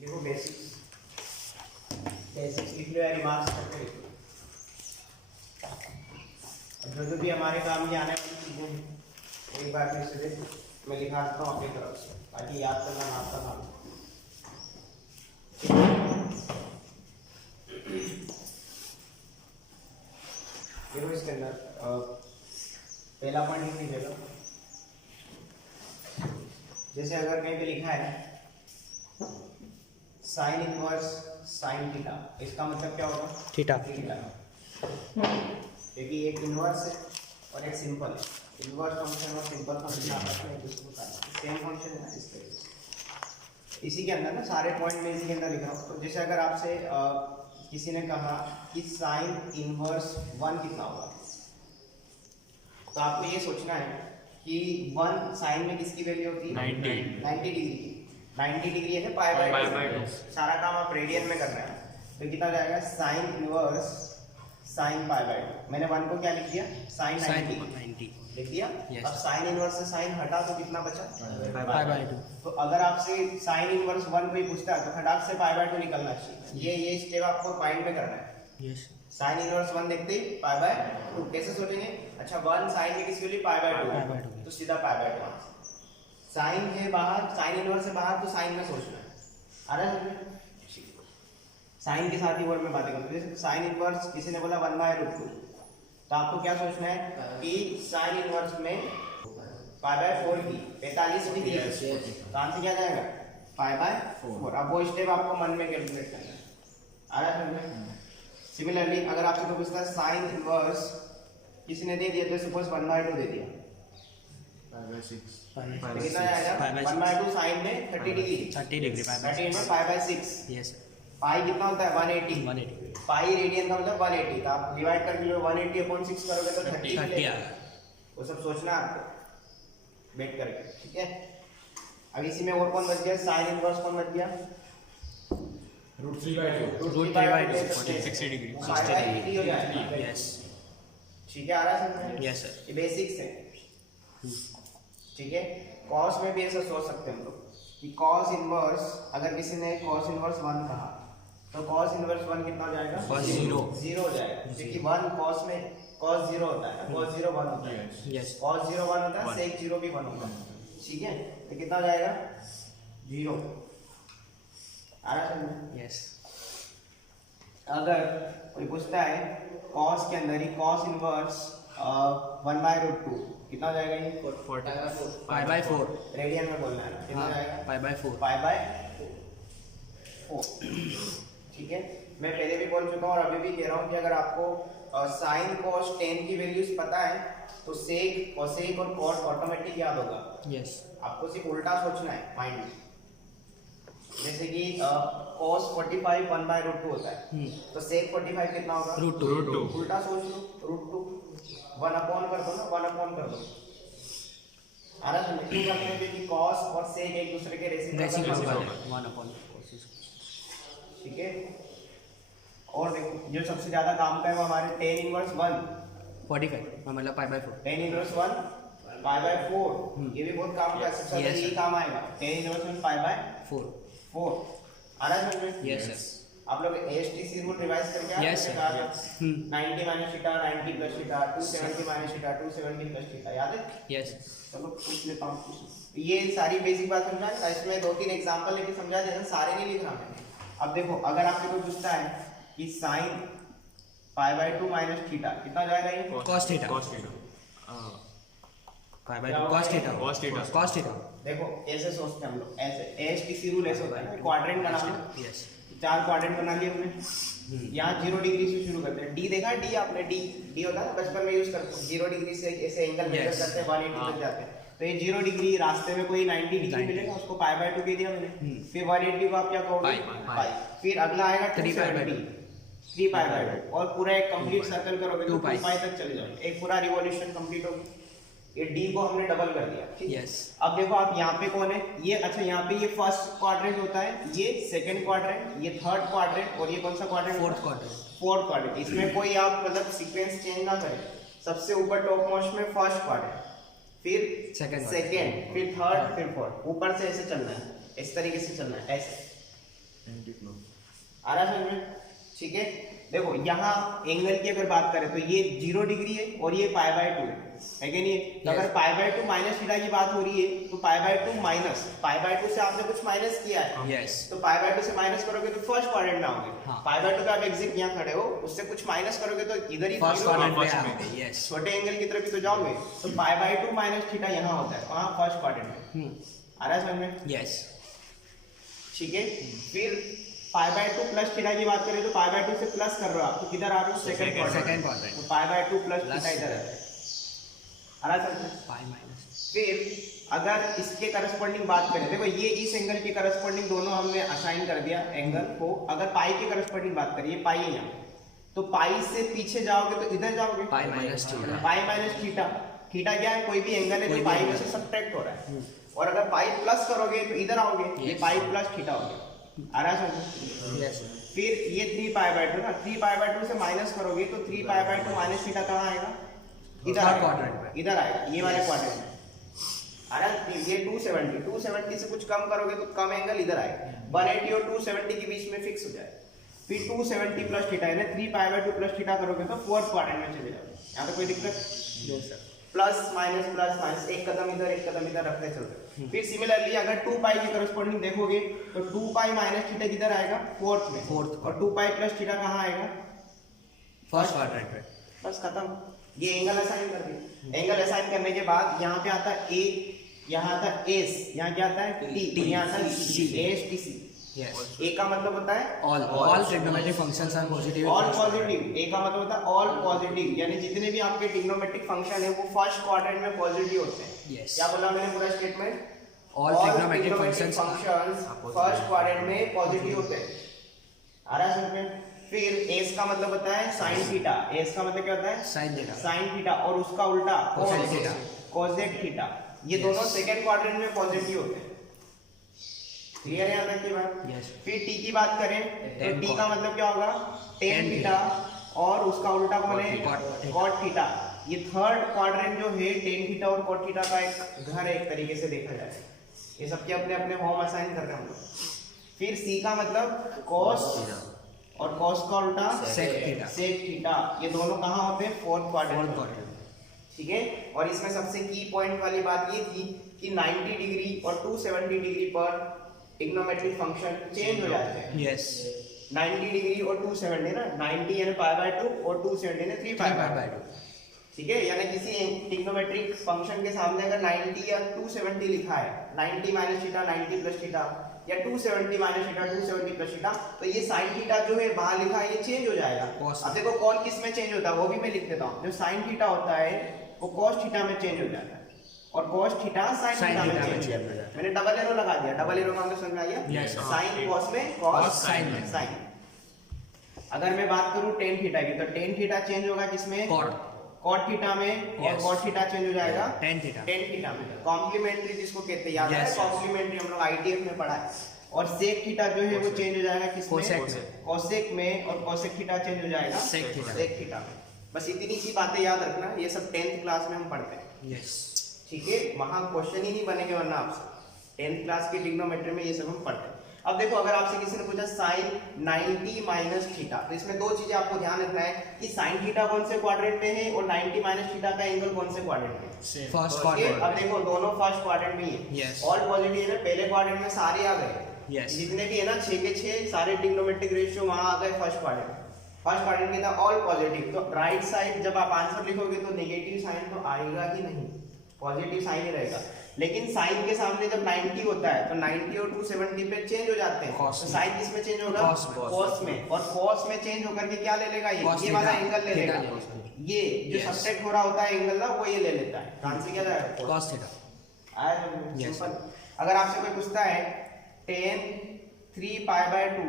देखो बेसिक्स लिख लो या रिमार्क्स करके लिख लो। जो भी हमारे काम में आने वाली चीजें हैं एक बार फिर से देखो, मैं लिखा देता हूँ अपनी तरफ से ताकि याद करना ना आपका काम। देखो इसके अंदर पहला पॉइंट लिख लीजिएगा। जैसे अगर कहीं पे लिखा है साइन इनवर्स साइन थीटा, इसका मतलब क्या होगा? थीटा। क्योंकि एक इनवर्स है और एक सिंपल है। इनवर्स फंक्शन और सिंपल फंक्शन आपस में एक दूसरे को सेम फंक्शन है ना, इसके इसी के अंदर ना सारे पॉइंट में इसी के अंदर लिख रहा हूँ। तो जैसे अगर आपसे किसी ने कहा कि साइन इनवर्स 1 कितना होगा, तो आपको ये सोचना है कि 1 साइन में किसकी वैल्यू होती है? 90 डिग्री। 90 डिग्री है पाई बाय 2। सारा काम आप रेडियन में कर रहे हैं, तो कितना जाएगा? Sine inverse sine pi by 2। मैंने 1 को क्या लिख दिया? साइन 90 लिख दिया। अब साइन इनवर्स से साइन हटा तो कितना बचा? पाई बाय 2। तो अगर आपसे साइन इनवर्स 1 कोई पूछता है तो फटाक से पाई बाय 2 निकलना चाहिए। ये स्टेप आपको माइंड में करना है। यस। साइन इनवर्स 1 देखते ही पाई बाय 2 कैसे सोचेंगे? अच्छा 1 साइन में किसकी वैल्यू? पाई बाय 2, तो सीधा पाई बाय 2। साइन है बाहर, साइन इनवर्स से बाहर, तो साइन में सोचना है। आ रहा है? साइन के साथ ही वर्ड में बातें करते हैं। साइन इनवर्स किसी ने बोला 1/√2, तो आपको क्या सोचना है कि साइन इनवर्स में पाई बाय 4 की 45 डिग्री है, तो आंसर क्या जाएगा? Pi by 4। अब वो स्टेप आपको मन में कैलकुलेट करना है। आ रहा है? सिमिलरली अगर आपसे कोई पूछता है साइन इनवर्स किसी ने दे दिया, तो सपोज 1/2 दे दिया, कितना आएगा? 1/2 साइन में 30 डिग्री, 30 में पाई बाय 6। यस। पाई कितना होता है? 180। पाई रेडियन का मतलब 180, तो आप डिवाइड करके 180/6 करोगे तो 30 आएगा। वो सब सोचना आपको बैठ करके, ठीक है? अब इसी में और कौन बच गया? साइन इनवर्स कौन बच गया? √3/2 60 डिग्री हो जाएगा। यस। ठीक है, आ रहा है समझ? Yes sir. ये बेसिक्स है, ठीक है? कॉस में भी ऐसा सोच सकते हैं हम लोग कि कॉस इनवर्स, अगर किसी ने कॉस इनवर्स 1 कहा तो कॉस इनवर्स 1 कितना हो जाएगा? 0 हो जाएगा, क्योंकि 1 कॉस में कॉस 0 होता है ना, कॉस 0 1 होता है। यस। कॉस 0 1 होता है, सेक 0 भी 1 होता है, ठीक है? तो कितना हो जाएगा? 0। आ रहा है? यस। अगर कोई पूछता है कॉस के अंदर ही कॉस इनवर्स 1/√2 कितना हो जाएगा? ये पाई बाय 4 रेडियन में बोलना है ना, कितना जाएगा? Pi by 4 pi by 4। ठीक है, मैं पहले भी बोल चुका हूँ और अभी भी कह रहा हूँ कि अगर आपको साइन कॉस टेन की वैल्यूज पता है तो सेक कोसेक और कॉट ऑटोमेटिक याद होगा। यस। आपको सिर्फ उल्टा सोचना है माइंड में। जैसे कि cos 45 1/√2 होता है, तो sec 45 कितना होगा? √2। उल्टा सोच लो, √2 1/, कर दो ना, 1/, कर दो। आ रहा है? क्यों करते हैं? क्योंकि cos और sec एक दूसरे के रेसिप्रोकल है। 1/, ठीक है? और देखो जो सबसे ज्यादा काम का है वो हमारे tan इनवर्स 1 45 मतलब pi by 4। tan inverse 1 pi by 4, ये भी बहुत काम का है। सबसे ज्यादा यही काम आएगा, tan इनवर्स 1 पाई बाय 4। आ रहा है समझ में? Yes sir. आप लोग ASTC रूल रिवाइज करके आए? Yes sir. 90 minus theta 90 plus theta 270 minus theta 270 plus theta, याद है? यस। चलो पूछ लेता हूँ। ये सारी बेसिक बात समझा, इसमें 2-3 एग्जांपल लेके समझा देना, सारे नहीं लिख रहा मैं। अब देखो अगर आपसे कोई पूछता है कि sine pi by 2 minus theta कितना जाएगा? ये cos theta pi by 2 cos theta. देखो ऐसे सोचते हैं हम लोग, ऐसे ASTC रूल ऐसे होता है ना, क्वाड्रेंट बना लो। यस। 4 क्वाड्रेंट बना लिए हमने। यहाँ 0 डिग्री से शुरू करते हैं। डी देखा? डी आपने डी होता है ना, बचपन में यूज करते हैं। 0 डिग्री से ऐसे एंगल मेजर करते हैं, 180 तक जाते हैं। तो ये 0 डिग्री रास्ते में कोई 90 डिग्री मिलेगा, उसको पाई बाय 2 कह दिया मैंने। फिर 180 को आप क्या कहोगे? पाई। फिर अगला आएगा 3 पाई बाय 2 और पूरा एक कंप्लीट सर्कल करोगे तो 2 पाई तक चले जाओगे, एक पूरा रिवॉल्यूशन कंप्लीट होगी। ये डी को हमने डबल कर दिया, ठीक है? अब देखो आप यहाँ पे कौन है? ये अच्छा यहाँ पे ये फर्स्ट क्वाड्रेंट होता है, ये सेकंड क्वाड्रेंट, ये थर्ड क्वाड्रेंट और ये कौन सा क्वाड्रेंट? Fourth quadrant. इसमें कोई आप मतलब सीक्वेंस चेंज ना करें। सबसे ऊपर टॉप मोस्ट में फर्स्ट क्वाड्रेंट, फिर सेकंड, फिर थर्ड, फिर फोर्थ। ऊपर से ऐसे चलना है, इस तरीके से चलना है, ऐसे। आ रहा है समझ में? ठीक है, देखो यहाँ एंगल की अगर बात करें तो ये 0 डिग्री है और ये π/2 है कि नहीं? तो अगर π/2 माइनस थीटा की बात हो रही है तो π/2 माइनस π/2 से आपने कुछ माइनस किया है, यस, तो π/2 से माइनस करोगे तो फर्स्ट क्वाड्रेंट में आओगे। हाँ। π/2 पे आप एग्जैक्ट यहाँ खड़े हो, उससे कुछ माइनस करोगे तो इधर ही फर्स्ट zero क्वाड्रेंट होगा। में आओगे, यस, छोटे एंगल की तरफ ही तो जाओगे, तो π/2 माइनस थीटा यहाँ होता है, वहाँ फर्स्ट क्वाड्रेंट में। आ रहा है समझ में? यस, ठीक है, फिर π/2 प्लस थीटा की बात करें तो π/2 से प्लस कर रहे हो आप, तो किधर आ रहे हो? Second second quadrant. क्वाड्रेंट, तो π/2 प्लस थीटा इधर है। आ रहा है समझ में? पाई माइनस, फिर अगर इसके करस्पॉन्डिंग बात करें, देखो ये इस एंगल के करस्पॉन्डिंग दोनों हमने असाइन कर दिया एंगल को। अगर पाई के करस्पॉन्डिंग बात करिए, पाई है यहाँ, तो पाई से पीछे जाओगे तो इधर जाओगे, pi minus theta, pi minus theta. Theta क्या है? कोई भी एंगल है जो पाई में से सब्ट्रैक्ट हो रहा है। और अगर पाई प्लस करोगे तो इधर आओगे, ये पाई प्लस थीटा हो गया। आ रहा है समझ? यस, फिर ये 3π/2 ना, 3π/2 से माइनस करोगे तो 3π/2 माइनस थीटा कहाँ आएगा? इधर थर्ड आएगा, क्वाड्रेंट में, इधर आएगा, ये वाले क्वाड्रेंट में। आ रहा है? ये 270 से कुछ कम करोगे तो कम एंगल इधर आएगा। 180 और 270 के बीच में फिक्स हो जाए। फिर 270 प्लस थीटा है, 3π/2 प्लस थीटा करोगे तो फोर्थ क्वाड्रेंट में चले जाओगे। यहाँ पे कोई दिक्कत? प्लस माइनस, एक कदम इधर रखते चलते। फिर सिमिलरली अगर 2π के करस्पॉन्डिंग देखोगे तो 2π माइनस थीटा किधर आएगा? फोर्थ में। और 2π प्लस थीटा कहाँ आएगा? फर्स्ट क्वाड्रेंट में। बस खत्म, ये एंगल असाइन कर दिया। एंगल असाइन करने के बाद यहाँ पे आता है ए, यहाँ आता है एस, यहाँ क्या आता है? टी, यहाँ आता है C, S T C. Yes, A का मतलब होता है all trigonometric functions are positive, all positive. A का मतलब होता है ऑल पॉजिटिव, यानी जितने भी आपके ट्रिग्नोमेट्रिक फंक्शन है वो फर्स्ट क्वाड्रेंट में पॉजिटिव होते हैं। यस, क्या बोला मैंने पूरा statement? All trigonometric functions first quadrant में पॉजिटिव होते हैं। आ रहा है समझ में? फिर एस का मतलब होता है साइन थीटा। एस का मतलब क्या होता है? Sine theta, sine theta. और उसका उल्टा कोसेक थीटा, कोसेक थीटा। ये Yes. दोनों सेकंड क्वाड्रेंट में पॉजिटिव होते हैं। क्लियर है यहाँ तक की बात? यस, फिर टी की बात करें तो Tan टी का मतलब क्या होगा? Tan theta. और उसका उल्टा कौन है? Cot theta. ये थर्ड क्वाड्रेंट जो है टेन थीटा और कॉट थीटा का एक घर है, एक तरीके से देखा जाए। ये सबके अपने अपने होम असाइन कर रहे हैं हम लोग। फिर सी का मतलब कॉस, और कॉस का उल्टा सेक थीटा, सेक थीटा। ये दोनों कहाँ होते हैं? Fourth quadrant. क्वाड्रेंट, ठीक है, और इसमें सबसे की पॉइंट वाली बात ये थी कि 90 डिग्री और 270 डिग्री पर ट्रिग्नोमेट्रिक फंक्शन चेंज हो जाते हैं। यस, 90 डिग्री और 270 ना, 90 यानी π/2 और 270 यानी 3π/2। ठीक है, यानी किसी ट्रिग्नोमेट्रिक फंक्शन के सामने अगर 90 या 270 लिखा है, 90 माइनस थीटा 90 प्लस थीटा, या 270 माइनस थीटा 270 प्लस थीटा, तो ये साइन थीटा जो है बाहर लिखा है ये चेंज हो जाएगा। अब देखो कौन किस में चेंज होता है वो भी मैं लिख देता हूँ। जो साइन थीटा होता है वो कॉस थीटा में चेंज हो जाता है, और कॉस थीटा साइन थीटा में चेंज हो जाता है। मैंने डबल एरो लगा दिया, डबल एरो का मतलब समझ में आ गया? Yes, sir. साइन कॉस में, कॉस साइन में। साइन। अगर मैं बात करूं टेन थीटा की, तो टेन थीटा चेंज होगा किसमें? कॉट, कॉट थीटा में। और Yes. कॉट थीटा चेंज हो जाएगा टेन थीटा, टेन थीटा में। कॉम्प्लीमेंट्री जिसको कहते हैं, याद है? Yes, yes. कॉम्प्लीमेंट्री हम लोग आईटीएफ में पढ़ा है। और सेक थीटा जो है वो चेंज हो जाएगा किसमें? कोसेक में। कोसेक में। और कोसेक थीटा चेंज हो जाएगा सेक थीटा। सेक थीटा में। बस इतनी सी बातें याद रखना, ये सब 10th क्लास में हम पढ़ते हैं। यस, ठीक है, वहां क्वेश्चन ही नहीं बनेंगे वरना आपसे। 10th क्लास की ट्रिग्नोमेट्री में ये सब हम पढ़ते हैं। अब देखो अगर आपसे किसी ने पूछा साइन 90 माइनस थीटा, तो इसमें दो चीजें आपको ध्यान रखना है कि साइन थीटा कौन से क्वाड्रेंट में है और 90 माइनस थीटा का एंगल कौन से क्वाड्रेंट में है? फर्स्ट ठीक है, अब क्वाड्रेंट, देखो दोनों फर्स्ट क्वाड्रेंट में ही है। Yes. ऑल पॉजिटिव है, पहले क्वाड्रेंट में सारे आ गए। यस, जितने भी है ना 6 के 6 सारे ट्रिग्नोमेट्रिक रेशियो वहां आ गए फर्स्ट क्वाड्रेंट। फर्स्ट क्वाड्रेंट में था ऑल पॉजिटिव, तो राइट साइड जब आप आंसर लिखोगे तो नेगेटिव साइन तो आएगा ही नहीं, पॉजिटिव साइन ही रहेगा। लेकिन साइन के सामने जब 90 होता है तो 90 और 270 पे चेंज हो जाते हैं। Cos तो में। साइन किस में चेंज होगा? Cos में। कॉस में। और कॉस में चेंज होकर के क्या ले लेगा? Cos ये वाला थीटा, एंगल ले थीटा लेगा। लेगा। ये जो Yes. सब्ट्रैक्ट हो रहा होता है एंगल ना, वो ये ले लेता है। आंसर क्या जाएगा? कॉस थीटा, आया Yes. सिंपल। अगर आपसे कोई पूछता है tan 3π/2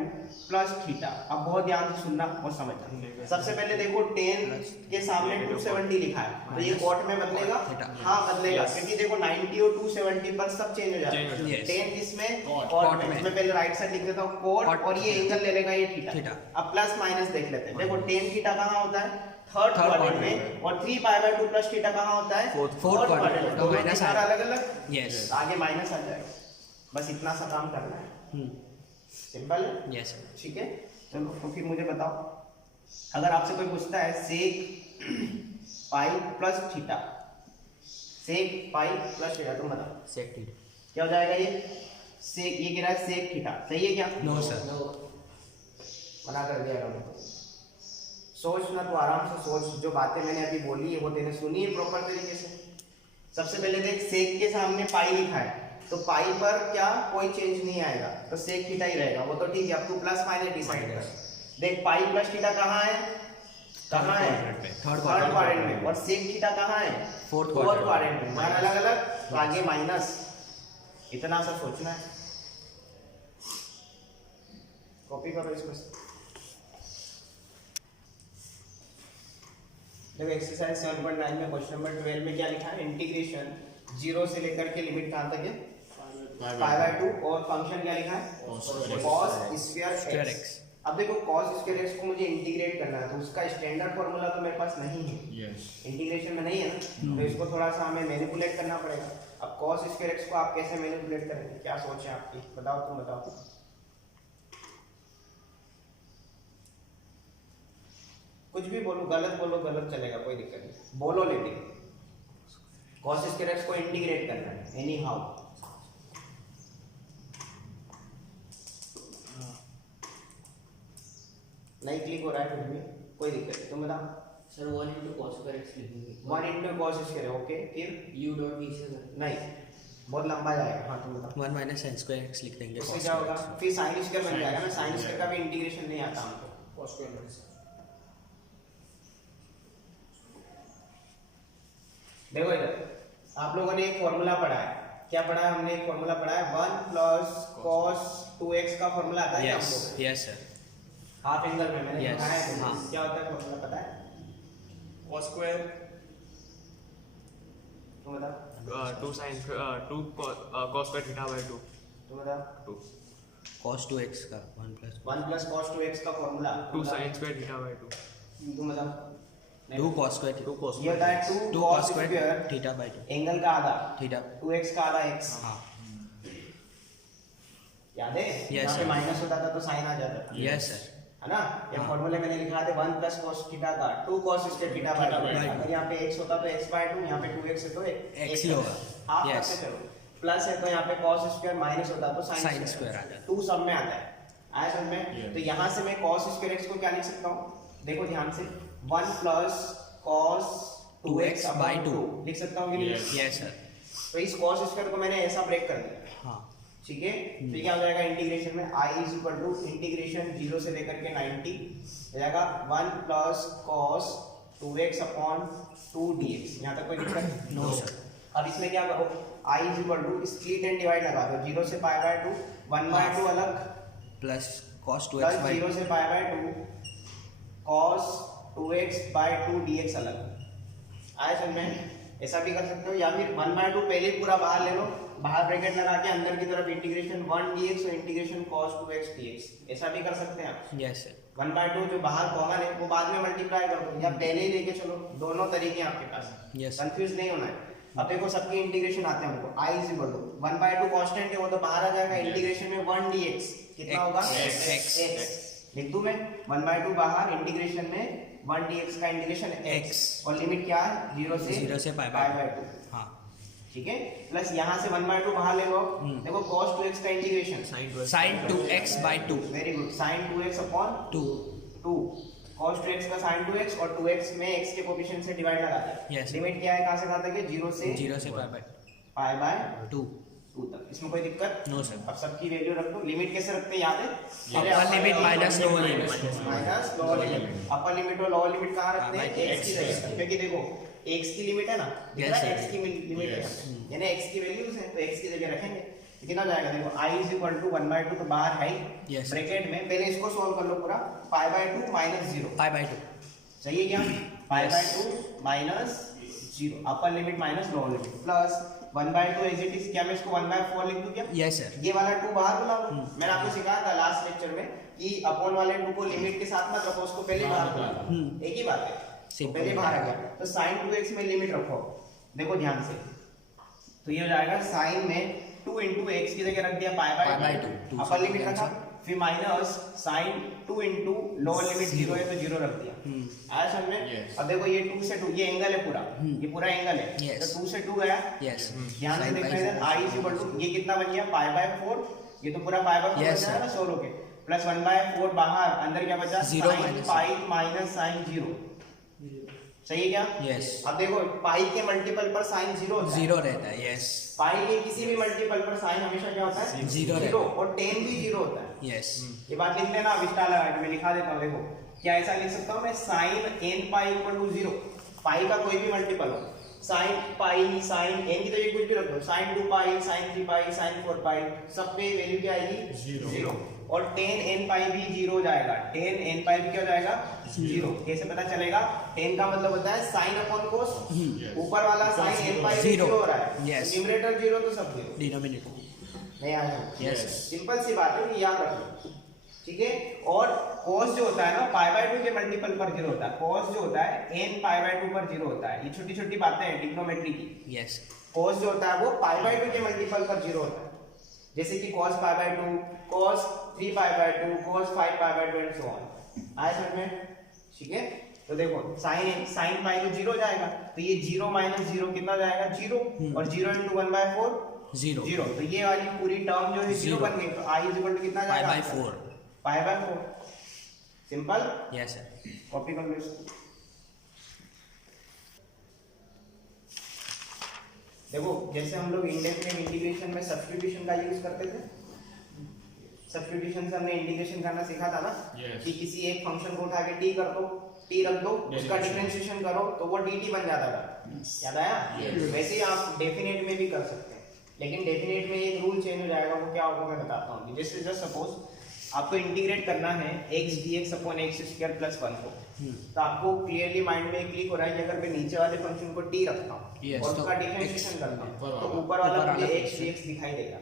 प्लस थीटा, अब बहुत ध्यान से सुनना और समझना। सबसे पहले देखो tan के सामने 270 लिखा है, तो ये कॉट में बदलेगा? हाँ बदलेगा, क्योंकि देखो 90 और 270 पर सब चेंज हो जाता है। Yes. tan किसमें? Cot कॉट में। में। मैं पहले राइट साइड लिख देता हूँ कॉट, Cot, और ये एंगल ले लेगा ये थीटा। थीटा। अब प्लस माइनस देख लेते हैं। देखो tan थीटा कहाँ होता है? थर्ड Third क्वाड्रेंट quadrant में। और 3π/2 प्लस थीटा कहाँ होता है? Fourth Fourth quadrant। quadrant में। तो दोनों minus किनारे आएगा। अलग अलग, यस, आगे माइनस आ जाएगा। बस इतना सा काम करना है। सिंपल है। Yes, sir. ठीक है, चलो तो फिर मुझे बताओ, अगर आपसे कोई पूछता है सेक पाई प्लस थीटा, सेक पाई प्लस थीटा, तुम बताओ Sec theta. क्या हो जाएगा ये? सेक, ये कह रहा है सेक थीटा, सही है क्या? No, sir. मना कर दिया उनको। सोच ना, तो आराम से सोच, जो बातें मैंने अभी बोली है वो तेने सुनी है प्रॉपर तरीके से। सबसे पहले देख, सेक के सामने पाई लिखा है तो पाई पर क्या कोई चेंज नहीं आएगा, तो सेक थीटा ही रहेगा, वो तो ठीक है। अब तू प्लस माइनस डिसाइड कर। देख पाई प्लस थीटा कहाँ है, कहाँ है? Third थर्ड क्वाड्रेंट में। और सेक थीटा कहाँ है? Fourth फोर्थ क्वाड्रेंट में। मान अलग अलग, तो आगे माइनस, इतना सा सोचना है। कॉपी करो इसको। देखो एक्सरसाइज 7.9 में क्वेश्चन नंबर 12 में क्या लिखा है? इंटीग्रेशन 0 से लेकर के लिमिट कहाँ तक है? π/2। और फंक्शन क्या लिखा है? cos square x। अब देखो cos स्क्वायर x को मुझे इंटीग्रेट करना है, तो उसका स्टैंडर्ड फॉर्मूला तो मेरे पास नहीं है, इंटीग्रेशन में नहीं है ना, तो इसको थोड़ा सा हमें मैनिपुलेट करना पड़ेगा। अब cos स्क्वायर x को आप कैसे मैनिपुलेट करेंगे, क्या सोच है आपकी? बताओ, तुम बताओ। कुछ भी बोलो, गलत बोलो, गलत चलेगा, कोई दिक्कत नहीं, बोलो। लेकिन cos स्क्वायर x को इंटीग्रेट करना है एनी हाउ। नहीं क्लिक हो रहा है फिर भी, कोई दिक्कत नहीं, तुम बताओ। Sir 1 into cos square x लिखेंगे। 1 into cos स्क्वायर, ओके, फिर u dot v से कर। नहीं, बहुत लंबा जाएगा। हाँ तुम बताओ। 1 minus sin square x लिख देंगे। उससे cos क्या होगा? square x. फिर साइन स्क्वायर बन जाएगा ना, साइन स्क्वायर का भी इंटीग्रेशन नहीं आता हमको। cos square x। देखो इधर, आप लोगों ने एक फॉर्मूला पढ़ा है, क्या पढ़ा है हमने? एक फॉर्मूला पढ़ा है 1 plus cos 2x का फॉर्मूला आता है क्या Yes, हमको? yes, sir. हाफ एंगल में मैंने Yes, दिखाया है। हाँ। क्या होता है फॉर्मूला पता है? cos square तुम बताओ, 2 sin 2 cos square theta by 2 तुम बताओ। 2 cos 2x का 1 plus 1 plus cos 2x का formula 2 sin square theta by 2 तुम बताओ। 2 cos square Two cos ये होता है 2 2 cos cos square square theta by 2 angle का आधा, theta. 2x का आधा x। हाँ. याद है? Yes, यहाँ पे sir. माइनस होता था तो साइन आ जाता था, Yes, sir. है ना? ये हाँ. फॉर्मूले मैंने लिखा था 1 plus cos थीटा का 2 cos square theta by 2। Right. अगर यहाँ पे x होता तो x by 2, यहाँ पे 2x है तो X ही होगा. आप Yes. कैसे करो? प्लस है तो यहाँ पे cos स्क्वायर, माइनस होता तो Sin sin square आ जाता। 2 सब में आता है, आया समझ में? तो यहाँ से मैं cos स्क्वायर x को क्या लिख सकता हूँ? देखो ध्यान से, 1 plus cos 2x by upon 2 लिख सकता हूँ कि नहीं? Yes, sir. तो इस cos स्क्वायर को मैंने ऐसा ब्रेक कर दिया, हाँ. ठीक है? तो क्या हो जाएगा इंटीग्रेशन में? I is equal to integration 0 से लेकर के 90 हो जाएगा 1 plus cos 2x upon 2 dx। यहाँ तक कोई दिक्कत? No, sir. अब इसमें क्या करो? I is equal to split and divide लगा दो, 0 से पाई बाय 2, 1 बाय 2 अलग, Plus cos plus 2x by 0 से pi by 2 cos 2x by 2 dx अलग। आया समझ में? ऐसा भी कर सकते हो, या फिर 1 बाय 2 पहले ही पूरा बाहर ले लो, बाहर ब्रैकेट लगा के अंदर की तरफ इंटीग्रेशन 1 dx और इंटीग्रेशन cos 2x dx, ऐसा भी कर सकते हैं आप। Yes, sir. 1 बाय 2 जो बाहर कॉमन है वो बाद में मल्टीप्लाई कर दो, या पहले ही लेके चलो, दोनों तरीके हैं आपके पास, Yes. कंफ्यूज नहीं होना है। अब देखो सबके इंटीग्रेशन आते हैं हमको, I is equal to 1 by 2 constant है वो तो बाहर आ जाएगा, इंटीग्रेशन में 1 dx कितना X, होगा? X. लिख दूं मैं 1 बाय 2 बाहर, इंटीग्रेशन में 1 dx का इंटीग्रेशन x, और लिमिट क्या है? 0 से pi पाई by बाय 2, हाँ. ठीक है? प्लस यहाँ से 1 बाय 2 बाहर ले लो, देखो cos 2x का integration, Sin 2x by 2. Very good, sin 2x upon 2. 2, cos 2x का sin 2x और 2x में x के कोएफिशिएंट से डिवाइड लगा दिया। Yes. लिमिट क्या है, कहां से कहां तक है? 0 से 0 से pi by पाई बाय 2. 2 तक। इसमें कोई दिक्कत? No, sir. अब सबकी वैल्यू रख दो। लिमिट कैसे रखते हैं याद है? Upper limit minus lower limit. Minus lower limit. Upper limit और लोअर लिमिट कहां रखते हैं? by x की जगह, क्योंकि देखो x की लिमिट है ना, Yes, sir. x की लिमिट है, यानी x की वैल्यूज है तो x की जगह रखेंगे। कितना जाएगा? देखो I is equal to 1 by 2 तो बाहर है ही, Yes. ब्रैकेट में पहले इसको सॉल्व कर लो पूरा, pi by 2 minus 0, pi by 2. सही है क्या? Pi Yes. By 2 minus 0, upper limit minus lower limit, plus 1 by 2 as it is, क्या मैं इसको 1 बाय 4 लिख दूं क्या? Yes, sir. ये वाला 2 बाहर बुला लो। मैंने आपको सिखाया था लास्ट लेक्चर में कि अपॉन वाले 2 को लिमिट के साथ मत रखो, उसको पहले बाहर बुला लो, एक ही बात है, तो Simple. पहले बाहर आ गया। तो sin 2x में लिमिट रखो, देखो ध्यान से, तो ये हो जाएगा sin में 2 इंटू एक्स की जगह रख दिया pi Pi by by two. 2 Two upper से लिमिट रखा, फिर minus sine 2 into lower limit 0 है तो 0 रख दिया। आया समझ में? Yes. अब देखो ये 2 से 2 ये एंगल है पूरा, ये पूरा एंगल है, Yes. तो 2 से 2 गया, Yes. ध्यान से Sin देखना pi इधर i इज इक्वल टू ये कितना बन गया पाई बाय 4, ये तो पूरा पाई बाय 4 Yes, बन जाएगा sir. ना 16 के, प्लस 1 बाय 4 बाहर, अंदर क्या बचा Zero sin minus pi minus sine 0, सही है क्या? Yes. अब देखो पाई के मल्टीपल पर साइन 0 होता है, जीरो रहता है, yes. पाई के किसी भी मल्टीपल पर साइन हमेशा क्या होता है Zero जीरो, और tan भी 0 होता है। Yes. ये बात लिख लेना, अब स्टार लगा के मैं लिखा देता हूँ। देखो क्या ऐसा लिख सकता हूँ मैं, sine n pi equal to 0, pi का कोई भी मल्टीपल हो, साइन पाई साइन n की जगह कुछ भी रख दो, sine 2 pi sine 3 pi sine 4 pi, सब पे वैल्यू क्या आएगी 0, और tan n पाई भी 0 हो जाएगा, tan n पाई भी क्या हो जाएगा 0। कैसे पता चलेगा? tan का मतलब होता है साइन अपॉन कोस, ऊपर वाला साइन n पाई 0 हो रहा है, Yes. न्यूमरेटर 0 तो सब 0 Denominator. नहीं आ जाएगा। Yes. सिंपल सी बात है, ये याद रखो, ठीक है। और cos जो होता है ना पाई बाय 2 के मल्टीपल पर 0 होता है, cos जो होता है n पाई बाय 2 पर 0 होता है, ये छोटी छोटी बातें हैं ट्रिग्नोमेट्री की। Yes. cos जो होता है वो पाई बाय 2 के मल्टीपल पर 0 होता है, जैसे कि cos pi by 2, cos 3 pi by 2, cos 5 pi by 2 and so on. आया समझ में? ठीक है, तो देखो sin पाई तो 0 जाएगा, तो ये 0 माइनस 0 कितना जाएगा 0, और 0 इंटू 1 बाय 4 Zero. 0, तो ये वाली पूरी टर्म जो है 0 Zero. बन गई, तो i इज इक्वल टू कितना Pi जाएगा by 4. Pi by 4। Simple, Yes, sir. Copy कर लो इसको। देखो जैसे हम लोग इंडेफिनिट इंटीग्रेशन में सब्स्टिट्यूशन का यूज करते थे, सब्स्टिट्यूशन से हमने इंटीग्रेशन करना सीखा था ना, Yes. कि किसी एक फंक्शन को उठा के t कर दो, t रख दो, उसका डिफरेंशिएशन करो तो वो dt बन जाता था, याद आया? वैसे ही आप डेफिनेट में भी कर सकते हैं, लेकिन डेफिनेट में एक रूल चेंज हो जाएगा, वो क्या होगा मैं बताता हूँ। जैसे जस्ट सपोज आपको इंटीग्रेट करना है x dx upon x square plus 1 को, तो आपको क्लियरली माइंड में क्लिक हो रहा है कि अगर मैं नीचे वाले फंक्शन को t रखता हूँ Yes, और तो उसका डिफरेंशिएशन करता हूँ, ऊपर तो वाला- ऊपर वाला ऊपर मुझे वाला x dx दिखाई देगा,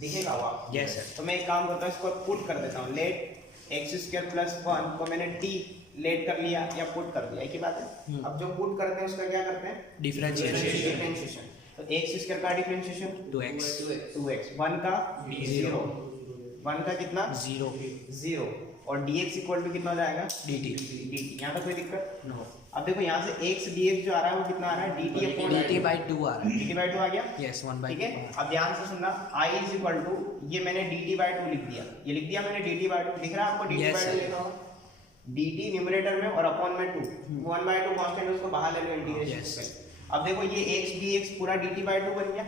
दिखेगा वो आपको। Yes, sir. तो मैं एक काम करता हूँ, इसको पुट कर देता हूँ, लेट x स्क्वायर प्लस 1 को मैंने t लेट कर लिया या पुट कर दिया, एक ही बात है। अब जो पुट करते हैं उसका क्या करते हैं Differentiation. डिफरेंशिएशन। तो x स्क्वायर का डिफरेंशिएशन 2x. 2x, 1 का 0, 1 का कितना 0. 0, और dx इक्वल टू कितना हो जाएगा dt. dt। यहाँ पे कोई दिक्कत? No. अब देखो यहाँ से x dx जो आ रहा है वो कितना आ रहा है dt अपॉन dt by 2 आ रहा है. dt by 2 आ गया, Yes, 1 by ठीक 2. है। अब ध्यान से सुनना, i इज इक्वल टू ये मैंने dt by 2 लिख दिया, ये लिख दिया मैंने dt by 2, दिख रहा है आपको dt Yes, by 2 sir. लिखा हुआ, dt न्यूमरेटर में और अपॉन में 2, 1 by 2 कांस्टेंट उसको बाहर ले लो इंटीग्रेशन Yes. से। अब देखो ये x dx पूरा dt by 2 बन गया,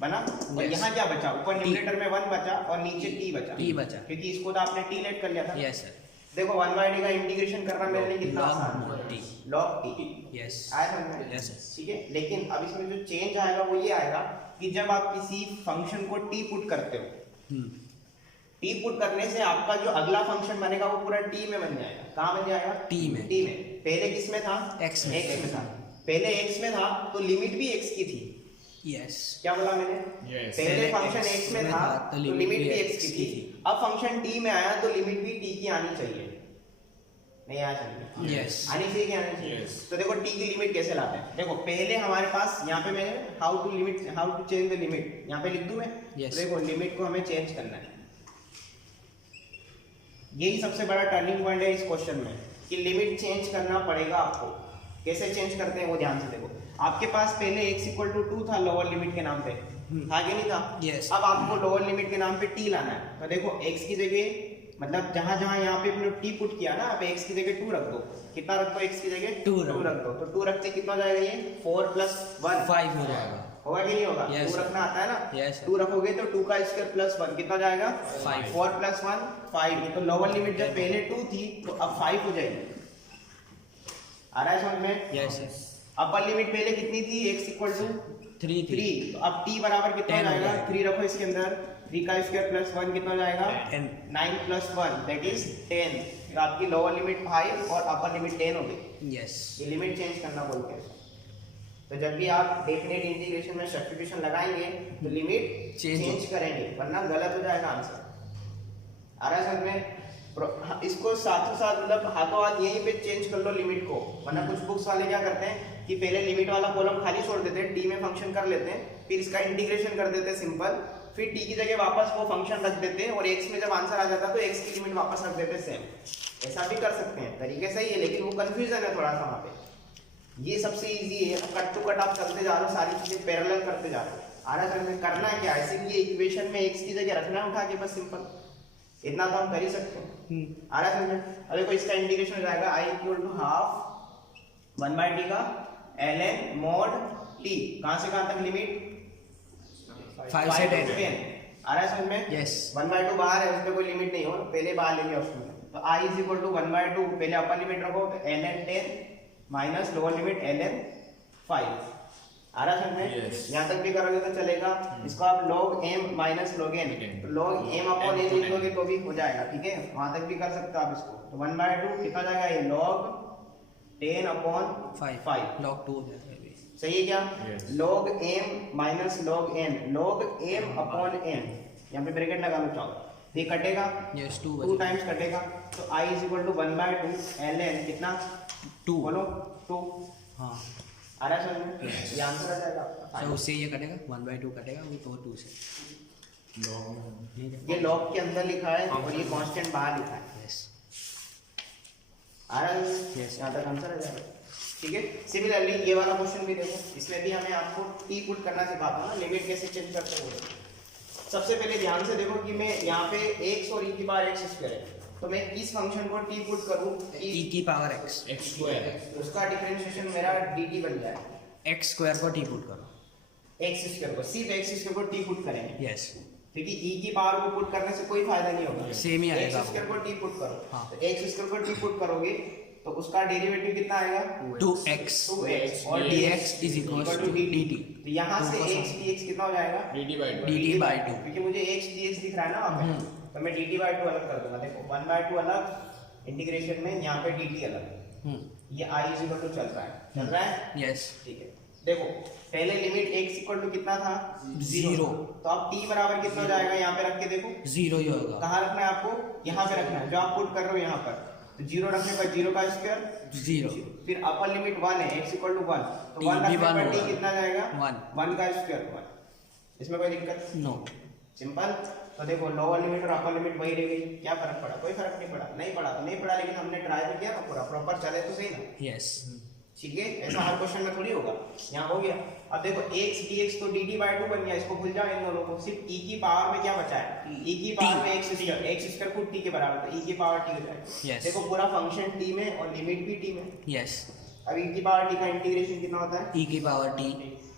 बना, और Yes. यहाँ क्या बचा, ऊपर T. न्यूमरेटर में 1 बचा और नीचे t बचा, T बचा. क्योंकि इसको तो आपने t लेट कर लिया था। Yes, sir. देखो 1 by t का इंटीग्रेशन करना मेरे लिए कितना आसान है, Log t. log t। Yes. आया समझ में? Yes, sir. ठीक है, लेकिन अब इसमें जो चेंज आएगा वो ये आएगा कि जब आप किसी फंक्शन को t पुट करते हो, t पुट करने से आपका जो अगला फंक्शन बनेगा वो पूरा t में बन जाएगा। कहाँ बन जाएगा? T में. t में। पहले किस में था? X में. x में था। पहले x में था तो लिमिट भी x की थी, Yes. क्या बोला मैंने? Yes. पहले पहले फंक्शन x x में में था था, तो तो लिमिट लिमिट भी भी x x की की थी। थी। अब फंक्शन t में आया तो लिमिट भी t की आनी चाहिए, नहीं आ चाहिए? Yes. आनी चाहिए क्या आनी चाहिए? Yes. तो देखो t की लिमिट कैसे लाते हैं। देखो पहले हमारे पास यहाँ पे मैं how to change the limit यहाँ पे लिख दूं मैं। Yes. तो देखो लिमिट को हमें चेंज करना है, यही सबसे बड़ा टर्निंग पॉइंट है इस क्वेश्चन में कि लिमिट चेंज करना पड़ेगा आपको। कैसे चेंज करते हैं वो ध्यान से देखो। आपके पास पहले x इक्वल टू 2 था लोअर लिमिट के नाम पे, था कि नहीं था? Yes. अब आपको लोअर लिमिट के नाम पे t लाना है। तो देखो x की जगह मतलब जहां जहां यहाँ पे अपने t पुट किया ना, आप x की जगह 2 रख दो। कितना रख दो x की जगह? 2 रख दो। तो 2 रखते कितना हो जाएगा ये? 4 प्लस 1 5 हो जाएगा. होगा कि नहीं होगा? Yes, 2 sir. रखना आता है ना? Yes, sir. 2 रखोगे तो 2 का स्क्वायर प्लस 1 कितना जाएगा? 5. 4 प्लस 1 5। तो लोअर लिमिट जब पहले 2 थी तो अब 5 हो जाएगी। आ रहा है समझ में? Yes, yes. अपर लिमिट पहले कितनी थी? x equal to 3 3। तो अब t बराबर कितना 10 हो हो जाएगा? जाएगा. 3 रखो इसके अंदर, 3 का स्क्वायर प्लस 1 कितना हो जाएगा? 10. 9 प्लस 1 दैट इज 10। तो आपकी लोअर लिमिट 5 और अपर लिमिट 10 हो गई। Yes. ये लिमिट चेंज करना बोलते हैं। तो जब भी आप डेफिनेट इंटीग्रेशन में सब्स्टिट्यूशन लगाएंगे तो लिमिट चेंज करेंगे, वरना गलत हो जाएगा आंसर। आ रहा है समझ में? इसको साथों साथ मतलब हाथों हाथ यहीं पे चेंज कर लो लिमिट को, वरना कुछ बुक्स वाले क्या करते हैं कि पहले लिमिट वाला कॉलम खाली छोड़ देते हैं, डी में फंक्शन कर लेते हैं, फिर इसका इंटीग्रेशन कर देते हैं सिंपल, फिर टी की जगह वापस वो फंक्शन रख देते और एक्स में जब आंसर आ जाता तो एक्स की लिमिट वापस रख देते सेम। ऐसा भी कर सकते हैं, तरीके सही है, लेकिन वो कंफ्यूजन है थोड़ा सा वहाँ पे। ये सबसे इजी है, कट टू कट आप चलते जा रहे हो, सारी चीजें पैरेलल करते जा रहे हो। आ रहा है करना क्या है, सिर्फ ये इक्वेशन में एक्स की जगह रखना है उठा के, बस सिंपल इतना तो हम कर ही सकते हैं। आ रहा है। अब देखो इसका इंटीग्रेशन हो जाएगा I equal to half 1/t का ln mod t, कहां से कहां तक लिमिट 5 से 10। 10 आ रहा है समझ में? Yes. 1/2 बाहर है, उसमें कोई लिमिट नहीं हो, पहले बाहर लेंगे ऑप्शन में। तो i इज इक्वल टू 1/2, पहले अपर लिमिट रखो तो ln 10 minus lower limit ln 5। आ रहा समझ में? Yes. यहाँ तक भी करोगे तो चलेगा। इसको आप log m minus log n, तो log m अपॉन n लिख दोगे तो भी हो जाएगा, ठीक है, वहां तक भी कर सकते हो आप इसको। तो 1/2 कितना जाएगा, ये log 10 अपॉन 5 log 2 हो जाएगा ये। सही है क्या? Yes. log m minus log n, log m upon n, यहाँ पे ब्रैकेट लगा लो चाहो, ये कटेगा, Yes, 2 2 टाइम्स कटेगा, तो i is equal to 1/2 ln कितना 2। बोलो 2। हाँ, आ रहा है समझ में? ये आंसर आ जाएगा आपका। तो उससे ये कटेगा 1/2 कटेगा वो तो 2 से। ये log के अंदर लिखा है और ये कांस्टेंट बाहर लिखा है। यस आ रहा है? Yes. यहाँ तक आंसर आ जाएगा, ठीक है। सिमिलरली ये वाला क्वेश्चन भी देखो, इसमें भी हमें आपको टी पुट करना सिखाता हूँ ना, लिमिट कैसे चेंज करते हो। सबसे पहले ध्यान से देखो कि मैं यहाँ पे x और e की पावर x स्क्वायर है, तो मैं किस फंक्शन को t पुट करूँ, e की पावर x, x स्क्वायर उसका डिफरेंशिएशन मेरा dt बन जाए। x स्क्वायर को t पुट करो। x स्क्वायर को, सिर्फ x स्क्वायर को t पुट करेंगे, यस क्योंकि e की पावर को पुट करने से कोई फायदा नहीं होगा, Same ही आएगा x स्क्वायर को t पुट करो। हाँ। तो x स्क्वायर को t पुट करोगे तो उसका डेरिवेटिव कितना आएगा, 2x 2x और dx is equals to dt। तो यहाँ से x dx कितना हो जाएगा, dt by 2 dt by 2। क्योंकि मुझे x dx दिख रहा है ना वहाँ पे, तो मैं dt by 2 अलग कर दूंगा। देखो 1/2 अलग इंटीग्रेशन में, यहाँ पे dt अलग, ये i इज इक्वल टू चल रहा है यस ठीक है। देखो पहले लिमिट x इक्वल टू कितना था, 0। तो अब t बराबर कितना हो जाएगा, यहाँ पे रख के देखो 0 ही होगा। कहाँ रखना है आपको, यहाँ पे रखना है, जो आप पुट कर रहे हो यहाँ पर। तो 0 रखने पर 0 का स्क्वायर 0, फिर अपर लिमिट 1 है, x इक्वल टू 1, तो T 1 भी रखने 1 पर t होगा। कितना जाएगा, 1। 1 का स्क्वायर 1। इसमें कोई दिक्कत, नो। सिंपल। तो देखो लोअर लिमिट और अपर लिमिट वही रह गई, क्या फर्क पड़ा, कोई फर्क नहीं पड़ा, नहीं पड़ा तो नहीं पड़ा, लेकिन हमने ट्राई तो किया ना, पूरा प्रॉपर चले तो सही ना, यस ठीक है। ऐसा हर क्वेश्चन में थोड़ी होगा, यहाँ हो गया। अब देखो x dx तो dt by 2 बन गया, इसको भूल जाओ इन दोनों को, सिर्फ e की पावर में क्या बचा है, e की पावर में x स्क्वायर को t के बराबर, तो e की पावर t हो जाएगा। Yes. देखो पूरा फंक्शन t में और लिमिट भी t में। यस अब e की पावर t का इंटीग्रेशन कितना होता है, e की पावर t।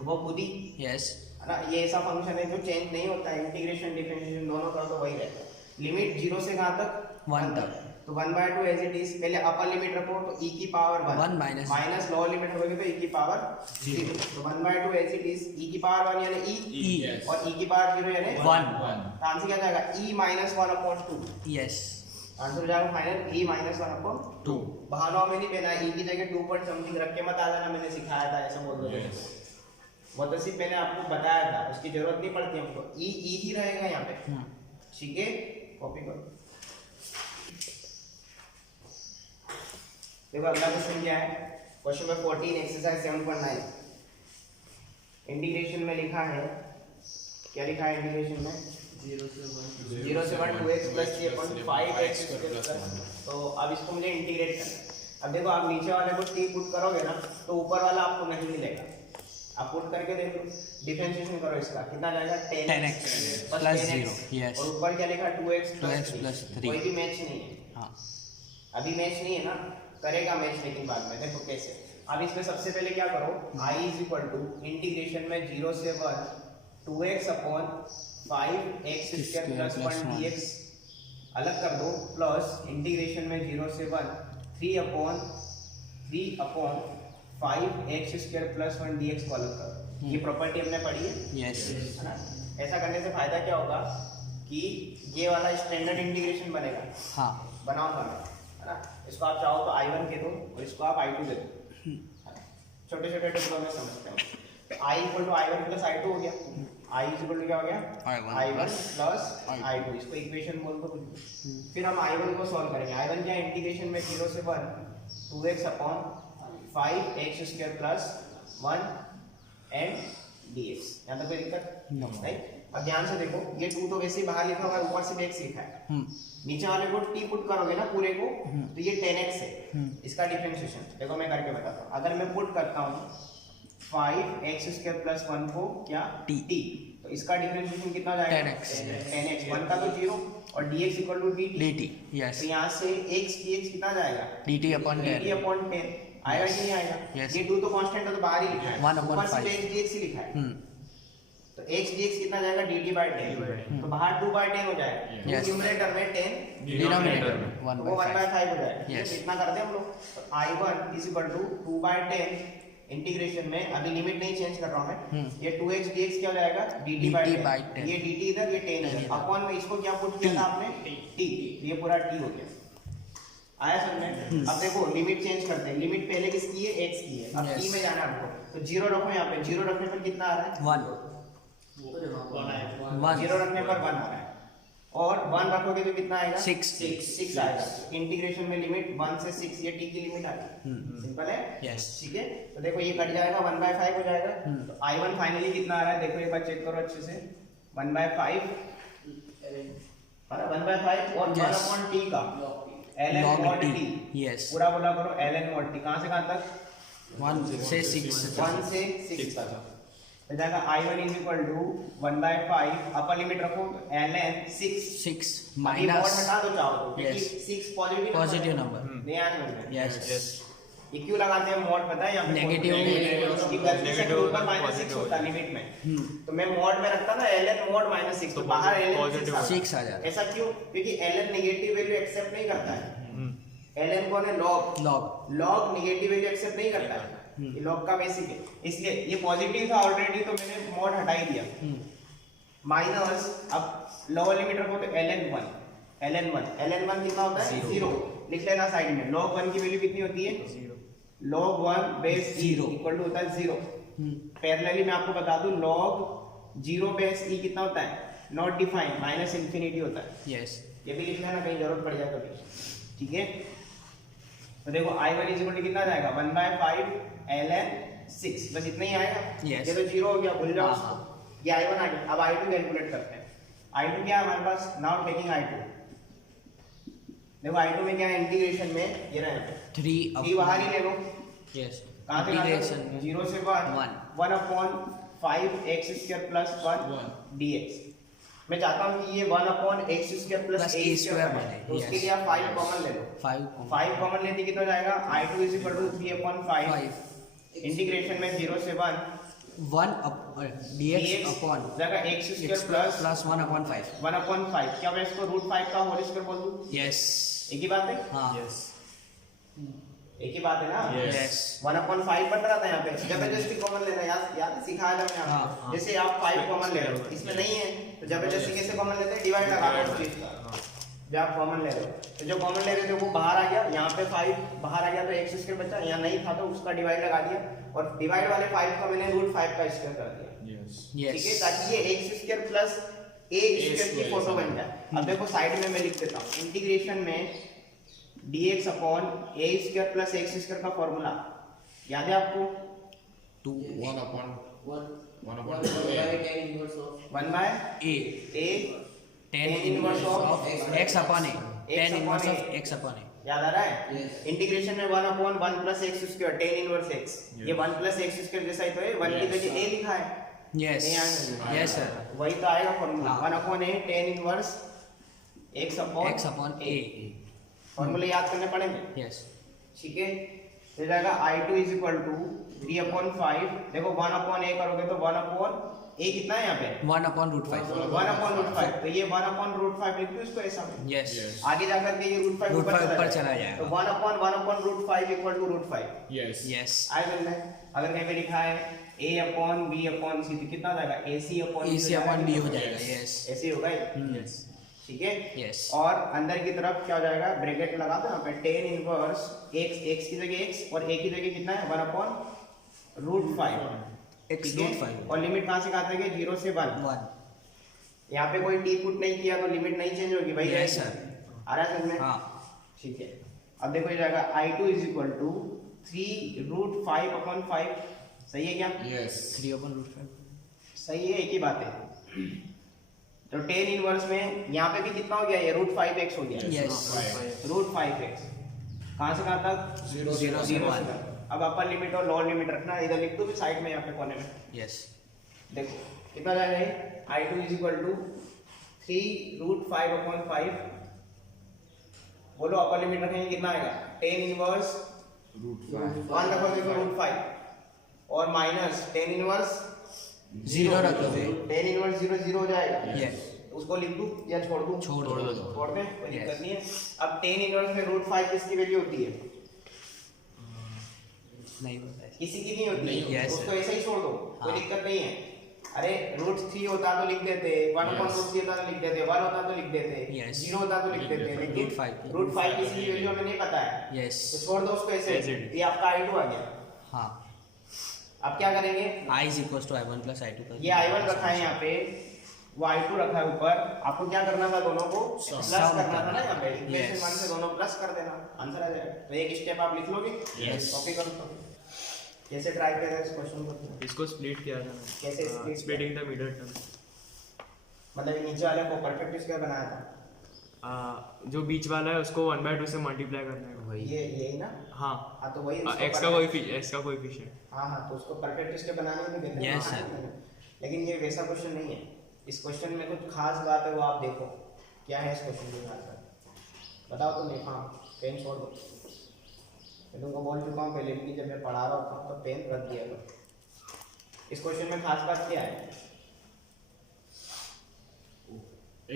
वो खुद ही यस है ना, ये ऐसा फंक्शन है जो चेंज नहीं होता है, इंटीग्रेशन डिफरेंशिएशन दोनों का तो वही रहता है। लिमिट 0 से कहां तक, 1 तक। तो 1/2 एज इट इज, पहले अपर लिमिट रखो तो e की power 1 minus- minus lower limit रखोगे तो e की पावर 0, तो 1/2 एज इट इज, e की पावर 1 यानी e, yes. और e की पावर 0 यानी 1। तो आंसर क्या जाएगा, e माइनस 1/2। यस आंसर हो जाएगा फाइनल e माइनस 1/2। बहानों में नहीं पहना, e की जगह 2 पॉइंट समथिंग रख के मत आ जाना, मैंने सिखाया था ऐसा बोल दो। वो तो सिर्फ मैंने आपको बताया था, उसकी जरूरत नहीं पड़ती हमको, e ही रहेगा यहाँ पे, ठीक है। कॉपी करो। देखो अगला क्वेश्चन क्या है, क्वेश्चन नंबर 14 एक्सरसाइज 7.9। इंटीग्रेशन में लिखा है, क्या लिखा है इंटीग्रेशन में, 0 से 1 2x प्लस 5x प्लस। तो अब इसको मुझे इंटीग्रेट करना है। अब देखो आप नीचे वाले को t पुट करोगे ना, तो ऊपर वाला आपको नहीं मिलेगा, आप पुट करके देखो, डिफरेंशिएशन करो इसका, कितना जाएगा 10x प्लस 0। यस और ऊपर क्या लिखा 2x 2x प्लस 3। कोई भी मैच नहीं है, हाँ अभी मैच नहीं है ना, करेगा मैच लेकिन बाद में। देखो कैसे, अब इसमें सबसे पहले क्या करो, i is equal to integration में 0 से 1 2x upon 5x square plus 1 dx अलग कर दो, प्लस इंटीग्रेशन में 0 से 1 3 upon 5x square plus 1 dx को अलग कर दो। ये प्रॉपर्टी हमने पढ़ी है, यस है ना। ऐसा करने से फायदा क्या होगा कि ये वाला स्टैंडर्ड इंटीग्रेशन बनेगा, हाँ बनाऊंगा मैं, है ना। इसको आप चाहो तो I1 के दो और इसको आप I2 दे दो, छोटे छोटे टुकड़ों में समझते हो। तो I equal to I1 plus I2 हो गया, I इज इक्वल टू क्या हो गया, I1 प्लस I2, इसको इक्वेशन बोल दो कुछ भी। फिर हम I1 को सॉल्व करेंगे। I1 क्या इंटीग्रेशन में 0 से 1 2x upon 5x square plus 1 and dx। यहाँ तक कोई दिक्कत नहीं। अब ध्यान से देखो, ये 2 तो वैसे ही बाहर लिखा हुआ है, ऊपर से भी x लिखा है। नीचे वाले को t पुट करोगे ना पूरे को, तो ये 10x है। इसका डिफरेंशिएशन देखो मैं करके बताता हूँ। अगर मैं पुट करता हूँ 5x² + 1 को क्या t, तो इसका डिफरेंशिएशन कितना हो जाएगा? 10x। 1 का तो 0 और dx = dt। यस, तो यहाँ से x dx कितना जाएगा? dt/10 dt/10 आएगा कि नहीं आएगा? Yes. ये 2 तो कांस्टेंट है तो बाहर ही लिखा है, 1/5 ऊपर से x dx ही लिखा है। तो x dx कितना जाएगा? dt/10। तो बाहर 2/10 हो जाएगा। Yes. न्यूमरेटर में 10, डिनोमिनेटर में तो वो 1/5 हो जाएगा। Yes. तो इतना करते हैं हम लोग। तो I1 = 2/10 इंटीग्रेशन में, अभी लिमिट नहीं चेंज कर रहा हूं मैं, ये 2x dx क्या हो जाएगा? dt/10। ये dt इधर, ये 10 इधर, अपॉन में इसको क्या पुट किया था आपने? t। ये पूरा t हो गया। आया समझ में? अब देखो लिमिट चेंज करते हैं। लिमिट पहले किसकी है? x की है। अब t में जाना है आपको, तो 0 रखो यहाँ पे। 0 रखने पर कितना आ रहा है? 1 0 रखने पर 1 आ रहा है, और 1 रखोगे तो कितना आएगा? 6 आएगा। इंटीग्रेशन में लिमिट 1 से 6, ये t की लिमिट आ गई। सिंपल है। यस, ठीक है, तो देखो ये कट जाएगा, 1/5 हो जाएगा। तो I1 फाइनली कितना आ रहा है? देखो एक बार चेक करो अच्छे से। 1/5 1/5 और 1/t का ln log mod t। t। Yes, पूरा बोला करो ln mod t। कहां से कहां तक? 1 से 6 1 से 6 तक। तो जाएगा I1 = 1/5, अपर लिमिट रखो तो ln 6 माइनस हटा दो चाहो तो, क्योंकि Yes. 6 positive number. नहीं आया समझ में? यस, ये क्यों लगाते हैं मॉड? पता है यहाँ पे Negative मॉड में उसकी गलती से ऊपर -6 होता लिमिट में, तो मैं मॉड में रखता ना ln mod -6, तो बाहर ln 6 6 आ जाता। ऐसा क्यों? क्योंकि ln नेगेटिव वैल्यू एक्सेप्ट नहीं करता है। ln कौन है? log नेगेटिव वैल्यू एक्सेप्ट नहीं करता है। ये log का बेसिक है, इसलिए ये पॉजिटिव था ऑलरेडी, तो मैंने मॉड हटा ही दिया। माइनस, अब लोअर लिमिट रखो तो ln 1 कितना होता है? 0। लिख लेना साइड में। log 1 की वैल्यू कितनी होती है? 0। log 1 बेस 0 इक्वल टू होता है 0। पैरेलली मैं आपको बता दूं, log 0 बेस e कितना होता है? नॉट डिफाइंड, -∞ होता है। यस, ये भी लिख लेना, कहीं जरूरत पड़ जाए कभी। ठीक है, तो देखो I1 = कितना जाएगा? 1/5 ln 6, बस इतना ही आएगा। Yes. ये तो 0 हो गया, भूल जाओ हाँ, उसको। ये I1 आ गया। अब I2 कैलकुलेट करते हैं। I2 क्या है हमारे पास? Now taking I2। देखो I2 में क्या है? इंटीग्रेशन में ये रहा है 3 बाहर ही ले लो। यस, कहां से इंटीग्रेशन 0 से 1/5x² + 1 dx। मैं चाहता हूं कि ये 1/x² + a² बने, तो उसके लिए आप 5 कॉमन ले लो। 5 कॉमन लेते कितना हो जाएगा? I2 = 3/5 इंटीग्रेशन में 0 से 1 dx अपॉन जाएगा x² प्लस 1/5। 1/5। क्या मैं इसको √5 का होल स्क्वायर बोल दूं? यस, एक ही बात है, हाँ, एक ही बात है ना। यस, 1/5 बन रहा था यहाँ पे, जबरदस्ती कॉमन लेना, याद सिखाया था मैंने हाँ, आपको। हाँ। जैसे आप 5 कॉमन ले रहे हो, इसमें नहीं है तो जबरदस्ती कैसे कॉमन लेते हैं? डिवाइड लगा दो उस चीज का। जब आप कॉमन ले रहे हो, तो जो कॉमन ले रहे थे वो बाहर आ गया, यहाँ पे 5 बाहर आ गया तो x² बचा, यहाँ नहीं था तो उसका डिवाइड लगा दिया, और डिवाइड वाले 5 का मैंने √5 का स्क्वायर कर दिया। ठीक है, ताकि ये x² + a² की फोटो बन जाए। अब देखो साइड में मैं लिख देता हूँ, इंटीग्रेशन में dx अपॉन a² + x² का फॉर्मूला याद है आपको? 1/a tan inverse of x upon a, tan inverse of x upon a। याद आ रहा है? इंटीग्रेशन में 1/1 + x², tan inverse x। ये 1 + x² जैसा ही तो है, 1 की जगह a लिखा है। यस, नहीं आएगा। यस सर, वही तो आएगा फॉर्मूला, हाँ। 1/a tan inverse x upon a। फॉर्मूले याद करने पड़ेंगे। यस, ठीक है, तो जाएगा I2 = 3/5। देखो 1/a करोगे तो 1/a कितना है यहाँ पे? 1/√5। 1/√5, तो ये 1/√5 लिख दो इसको ऐसा में। यस, आगे जाकर के ये √5 ऊपर चला जाएगा। तो 1/1/√5 = √5। यस, आए समझ में? अगर कहीं पे लिखा है a/b/c तो कितना हो जाएगा? ac/b हो जाएगा। यस, ऐसे ही होगा ये। ठीक है, यस, और अंदर की तरफ क्या हो जाएगा? ब्रैकेट लगा दो यहाँ पे, tan इनवर्स x की जगह x और a की जगह कितना है? 1/√5। x√5 और लिमिट कहाँ से कहाँ तक है? 0 से 1। 1। यहाँ पे कोई t पुट नहीं किया तो लिमिट नहीं चेंज होगी भाई। यस सर, आ रहा है समझ में? हाँ, ठीक है, अब देखो ये जाएगा I2 = 3√5/5। सही है क्या? 3/√5। सही है, एक ही बात है। तो टेन इनवर्स में यहाँ पे भी कितना हो गया, ये √5x हो गया। Yes. √5x कहाँ से कहाँ तक, 0 से 1. अब अपर लिमिट और लोअर लिमिट रखना, इधर लिख दो फिर साइड में यहाँ पे कोने में। Yes. देखो कितना जाएगा ये, I2 इज इक्वल टू 3√5/5। बोलो अपर लिमिट रखेंगे कितना आएगा, टेन इनवर्स वन रखोगे तो √5 और माइनस टेन इनवर्स 0 रखोगे. टेन इनवर्स 0 0 हो जाएगा। Yes. उसको लिख दूं या छोड़ दूं, छोड़ दो. छोड़ दें, कोई Yes. दिक्कत नहीं है। अब टेन इनवर्स में √5 किसकी वैल्यू होती है, नहीं पता है. किसी की नहीं होती है, Yes, उसको sir. ऐसे ही छोड़ दो, कोई हाँ. दिक्कत नहीं है। अरे √3 होता तो लिख देते, 1/√3 होता तो लिख देते, 1 होता तो लिख देते, Yes. 0 होता तो लिख देते, लेकिन √5 √5 किसी की वैल्यू हमें नहीं पता है, Yes. तो छोड़ दो उसको ऐसे। As it is. ये आपका I2 आ गया। हाँ. अब क्या करेंगे, I is equals to I1 plus I2 का. ये I1 रखा है यहाँ पे, वो I2 रखा है ऊपर। आपको क्या करना था, दोनों को प्लस करना था ना यहाँ पे, इक्वेशन 1 से दोनों प्लस कर देना, आंसर आ जाएगा। तो एक स्टेप आप लिख लोगे, Yes. कॉपी करो तो। कैसे ट्राई करें इस क्वेश्चन को, इसको स्प्लिट किया था कैसे split? Splitting the middle term. मतलब नीचे वाले को परफेक्ट स्क्वायर बनाया था, जो बीच वाला है उसको 1/2 से मल्टीप्लाई करना है। वही. ये यही ना। हाँ, हाँ तो वही एक्स का कोएफिशिएंट। हाँ हाँ, तो उसको परफेक्ट स्क्वायर बनाने में कहते हैं। Yes, हाँ, sir. लेकिन ये वैसा क्वेश्चन नहीं है। इस क्वेश्चन में कुछ खास बात है, वो आप देखो क्या है इस क्वेश्चन की खास बात, बताओ तुम। नहीं, हाँ पेन छोड़ दो, मैं तुमको बोल चुका हूँ पहले भी, जब मैं पढ़ा रहा होता हूँ तो पेन रख दिया करो। इस क्वेश्चन में खास बात क्या है,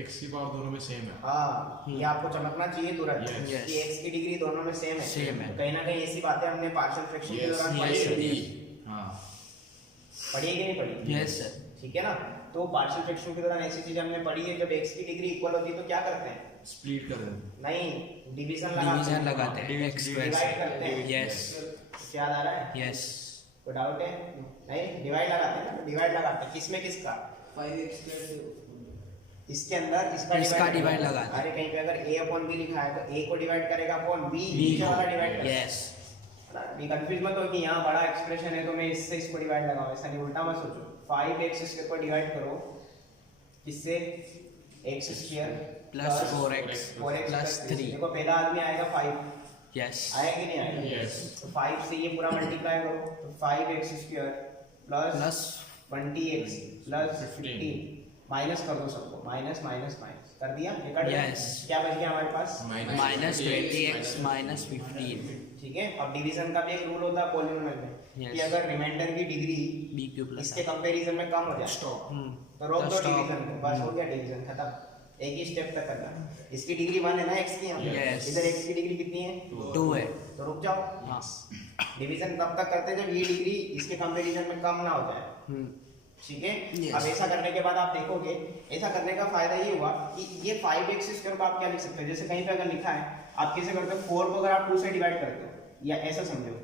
x की पावर दोनों में सेम है। हाँ ये आपको चमकना चाहिए तुरंत Yes. कि x की डिग्री दोनों में सेम है। Same है. कहीं ना कहीं ऐसी बातें हमने पार्शियल फ्रैक्शन के दौरान पढ़ी yes, है। yes. हाँ पढ़ी है कि नहीं पढ़ी? Yes, sir. ठीक है ना। तो पार्शियल फ्रैक्शन के दौरान ऐसी चीजें हमने पढ़ी है, जब x की डिग्री इक्वल होती है तो क्या करते हैं, स्प्लिट कर देते नहीं डिवीजन डिवीजन लगाते हैं Division. x square डिवाइड से. करते हैं। Yes. क्या आ रहा है, Yes. कोई डाउट है? नहीं, डिवाइड लगाते हैं ना, डिवाइड लगाते हैं किसमें किसका, 5x square से इसके अंदर इसका divide लगाते हैं। अरे कहीं पे अगर a/b लिखा है तो a को डिवाइड करेगा अपॉन b, B नीचे को. वाला डिवाइड करेगा। Yes. ये कंफ्यूज मत हो कि यहाँ बड़ा एक्सप्रेशन है तो मैं इससे इसको डिवाइड लगाऊं, ऐसा नहीं, उल्टा मत सोचो। 5x स्क्वायर को डिवाइड करो किससे, x square Plus 4x plus 3. देखो पहला आदमी आएगा 5, Yes. आया कि नहीं आया? Yes. तो 5 से ये पूरा मल्टीप्लाई करो तो 5x square plus Plus 20x plus 15 minus कर दो सबको, माइनस माइनस माइनस कर दिया, ये कट गया। Yes. क्या बच गया हमारे पास, minus 20x minus 15. ठीक है। अब डिवीजन का भी एक रूल होता है पॉलिनोमियल में Yes. कि अगर रिमाइंडर की डिग्री BQ plus इसके कंपैरिजन में कम हो जाए तो रोक दो डिवीजन को, बस हो गया डिवीजन खत्म। एक ही स्टेप तक करना। इसकी डिग्री 1 है ना x की, यहाँ पे Yes. इधर x की डिग्री कितनी है, 2 है. तो रुक जाओ। हाँ. डिवीजन तब तक करते हैं जब ये डिग्री इसके कंपैरिजन में कम ना हो जाए, ठीक है। Yes. अब ऐसा करने के बाद आप देखोगे, ऐसा करने का फायदा ये हुआ कि ये 5x स्क्वायर को आप क्या लिख सकते हो, जैसे कहीं पे अगर लिखा है, आप कैसे करते हो, 4 को अगर आप 2 से डिवाइड करते हो, या ऐसा समझो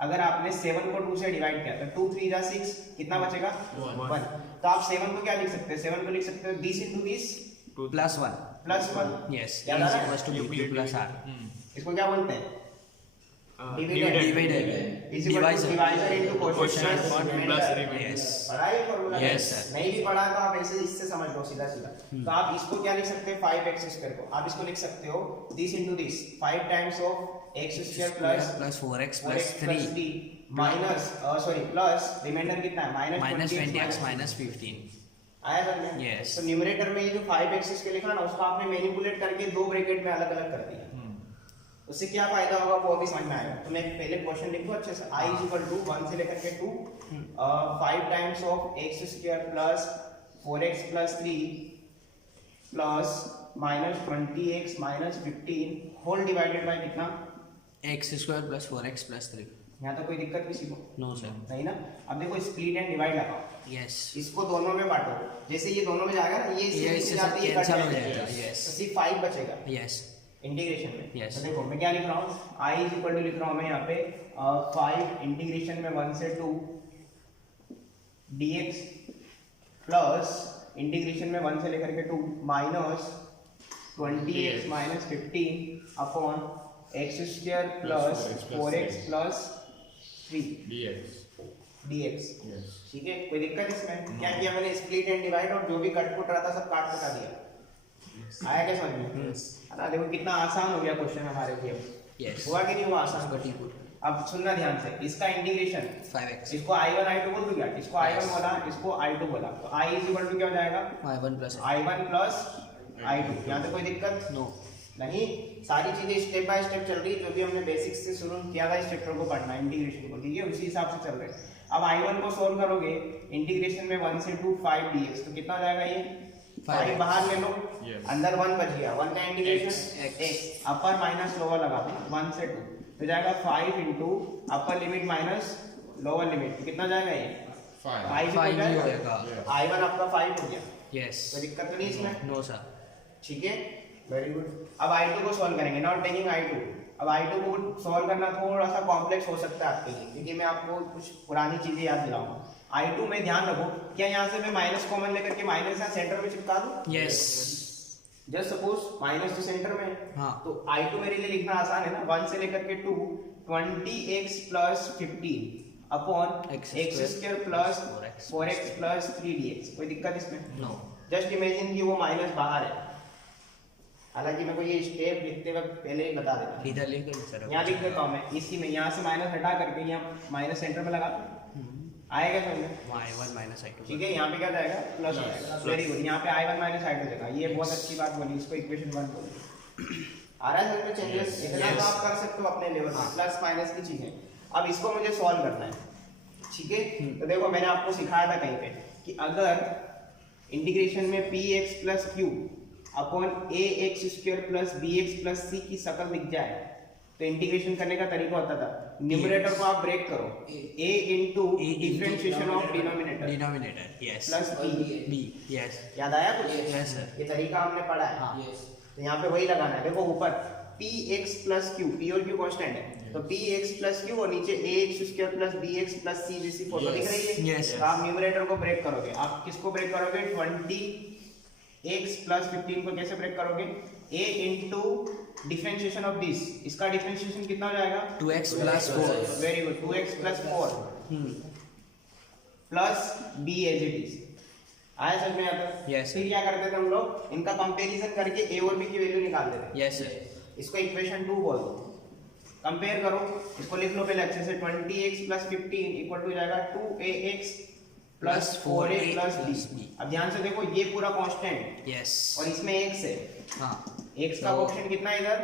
अगर आपने 7 को 2 से डिवाइड किया तो 2 3 जा 6, कितना बचेगा 1। तो आप 7 को क्या लिख सकते हो, 7 को लिख सकते हो this into this Plus 1. Plus 1। Yes. याद A आ is रहा है? equals to BQ plus R. इसको क्या बोलते हैं, dividend. Divided. Is equal to Divisor. Divisor into Quotient coefficient plus remainder. Yes. पढ़ा है फॉर्मूला? Yes, sir. नहीं भी पढ़ा तो आप ऐसे इससे समझ लो सीधा सीधा। तो आप इसको क्या लिख सकते हैं, 5x स्क्वायर को आप इसको लिख सकते हो this into this 5 times of x square plus Plus 4x 4x plus 3 3 minus sorry plus reminder कितना है, minus -20x 20x minus 15. आया समझ में? Yes. तो न्यूमरेटर में ये जो 5x स्क्वायर लिखा ना, उसको आपने मैनिपुलेट करके दो ब्रैकेट में अलग अलग कर दिया। उससे क्या फायदा होगा वो अभी समझ में आएगा। तो मैं पहले क्वेश्चन लिख दूं अच्छे से, i इज इक्वल टू 1 से लेकर के 2 5 times of x square plus 4x plus 3 plus -20x minus 15 whole divided by कितना, x square plus 4x plus 3. यहाँ तो कोई दिक्कत किसी को No, sir. नहीं ना। अब देखो स्प्लिट एंड डिवाइड लगाओ, Yes. इसको दोनों में बांटो, जैसे ये दोनों में जाएगा ना, ये ये इससे जाते ही cancel कट हो जाएगा। जाएगा. Yes. तो सिर्फ 5 बचेगा Yes. इंटीग्रेशन में। Yes. तो देखो मैं क्या लिख रहा हूँ, i इज इक्वल टू लिख रहा हूँ मैं यहाँ पे 5 इंटीग्रेशन में 1 से 2 dx प्लस इंटीग्रेशन में 1 से लेकर के 2 minus 20x minus 15 upon x square plus 4x plus 3 dx dx। Yes. ठीक है, कोई दिक्कत इसमें? क्या किया मैंने? स्प्लिट एंड डिवाइड, और जो भी कट पुट रहा था सब काट पुटा दिया। आया क्या समझ में? है ना? देखो कितना आसान हो गया क्वेश्चन हमारे लिए। Yes. हुआ कि नहीं हुआ आसान? इसको टी पुट अब सुनना ध्यान से, इसका इंटीग्रेशन 5x इसको i1 i2 बोल दूं क्या? इसको i1 बोला, इसको i2 बोला, तो i इज इक्वल टू क्या हो जाएगा? y1 plus i1 plus i2। यहाँ पे कोई दिक्कत नो नहीं, सारी चीजें स्टेप बाय स्टेप चल रही है। जो भी हमने बेसिक्स से शुरू किया था इस चैप्टर को पढ़ना, इंटीग्रेशन को, ठीक है, उसी हिसाब से चल रहे हैं। अब i1 को सोल्व करोगे इंटीग्रेशन में 1 से 2 5 dx, तो कितना हो जाएगा ये? 5 बाहर ले लो, Yes. अंदर 1 बच गया। 1 का इंटीग्रेशन X। अपर माइनस लोअर लगा दो, 1 से 2 तो जाएगा 5 into upper limit minus lower limit, तो कितना जाएगा ये? 5. 5 5 हो ही जाएगा। होएगा। i1 आपका 5 हो गया, यस कोई दिक्कत तो नहीं इसमें? नो सर ठीक है, वेरी गुड। अब i2 को सॉल्व करेंगे, नॉट टेकिंग i2। अब i2 को सॉल्व करना थोड़ा सा कॉम्प्लेक्स हो सकता है आपके लिए, क्योंकि मैं आपको कुछ पुरानी चीजें याद दिलाऊंगा। i2 में ध्यान रखो, क्या यहाँ से मैं माइनस कॉमन लेकर के माइनस यहाँ सेंटर में चिपका दूं? यस जस्ट सपोज माइनस तो सेंटर में है, हाँ तो i2 मेरे लिए लिखना आसान है ना, 1 से लेकर के 2 20x plus 15 upon X x square plus 4x plus 3dx। कोई दिक्कत इसमें? नो जस्ट इमेजिन कि वो माइनस बाहर है, हालांकि मैं को ये स्टेप लिखते वक्त पहले ही बता देता हूँ। इधर लेकर सर यहाँ लिख देता हूँ मैं, इसी में यहाँ से माइनस हटा करके यहाँ माइनस सेंटर में लगा दूँ, आएगा समझ में? y1 माइनस i2 ठीक है, यहाँ पे क्या जाएगा? प्लस हो जाएगा। वेरी गुड, यहाँ पे i1 माइनस i2 देगा, ये बहुत अच्छी बात बोली, इसको इक्वेशन 1 बोलते। आ रहा है समझ में चेंजेस? इतना तो आप कर सकते हो अपने लेवल में, प्लस माइनस की चीजें। अब इसको मुझे सॉल्व करना है, ठीक है? तो देखो मैंने आपको सिखाया था कहीं पे कि अगर इंटीग्रेशन में px plus q upon ax square plus bx plus c की शक्ल दिख जाए तो इंटीग्रेशन करने का तरीका होता था, न्यूमरेटर को आप ब्रेक करो, a into differentiation of denominator denominator yes plus b। b yes याद आया कुछ? यस सर ये तरीका हमने पढ़ा है। हाँ Yes. तो यहाँ पे वही लगाना है। देखो ऊपर px प्लस q, p और q कांस्टेंट है, तो px प्लस q और नीचे ax square plus bx plus c जैसी फोटो दिख रही है। Yes, sir. तो आप न्यूमरेटर को ब्रेक करोगे। आप किसको ब्रेक करोगे? 20x प्लस 15 को कैसे ब्रेक करोगे? a into differentiation of this, इसका डिफरेंशिएशन कितना हो जाएगा? 2x plus 4 very good, 2x plus 4 plus b as it is. आया समझ में आता? Yes, फिर क्या करते थे हम लोग? इनका कंपैरिजन करके a और b की वैल्यू निकाल देते थे। यस सर इसको इक्वेशन 2 बोल दो, कंपेयर करो, इसको लिख लो पहले अच्छे से। 20x प्लस 15 इक्वल टू जाएगा 2ax plus 4a plus b। अब ध्यान से देखो, ये पूरा कांस्टेंट यस और इसमें x है, हाँ x का कोएफिशिएंट कितना है इधर?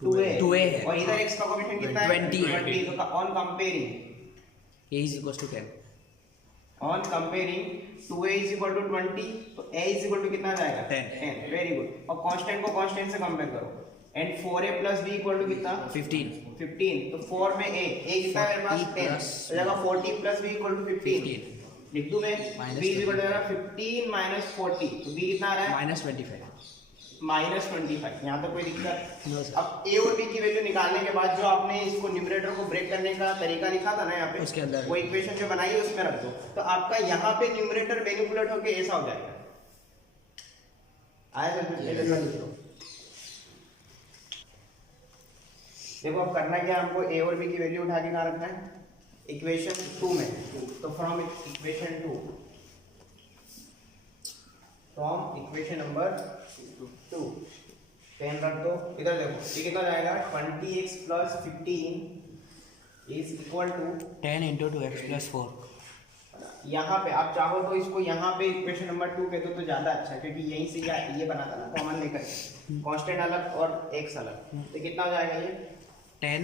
2a 2a है। और इधर x का कोएफिशिएंट कितना है? 20। तो on comparing a is equals to 10 on comparing 2a is equal to 20, तो a is equal to कितना आ जाएगा? 10। Very good. और कांस्टेंट को कांस्टेंट से कंपेयर करो, and 4a plus b equal to कितना? 15 15। तो 4 में a कितना है मेरे पास? 40 10, तो जाएगा 40 प्लस b इक्वल टू 15। लिख दूं मैं? Minus b इक्वल टू जाएगा 15 माइनस 40, तो b कितना आ रहा है? Minus 25 minus 25। यहाँ तो कोई दिक्कत? No, sir. अब a और b की वैल्यू निकालने के बाद जो आपने इसको न्यूमरेटर को ब्रेक करने का तरीका लिखा था ना यहाँ पे, उसके अंदर वो इक्वेशन जो बनाई है उसमें रख दो, तो आपका यहाँ पे न्यूमरेटर मैनिपुलेट होके ऐसा हो जाएगा। आया सर? देखो अब करना क्या, हमको a और b की वैल्यू उठा के कहाँ रखना है? इक्वेशन 2 में। तो from equation 2, from equation number 2 pen रख दो। इधर देखो, ये कितना जाएगा? 20x plus 15 is equal to 10 into 2x plus 4 यहाँ पे आप चाहो तो इसको यहाँ पे इक्वेशन नंबर 2 कह दो तो ज्यादा अच्छा है, क्योंकि यहीं से ये बना था ना कॉमन लेकर के, कांस्टेंट अलग और x अलग, तो कितना हो जाएगा ये? 10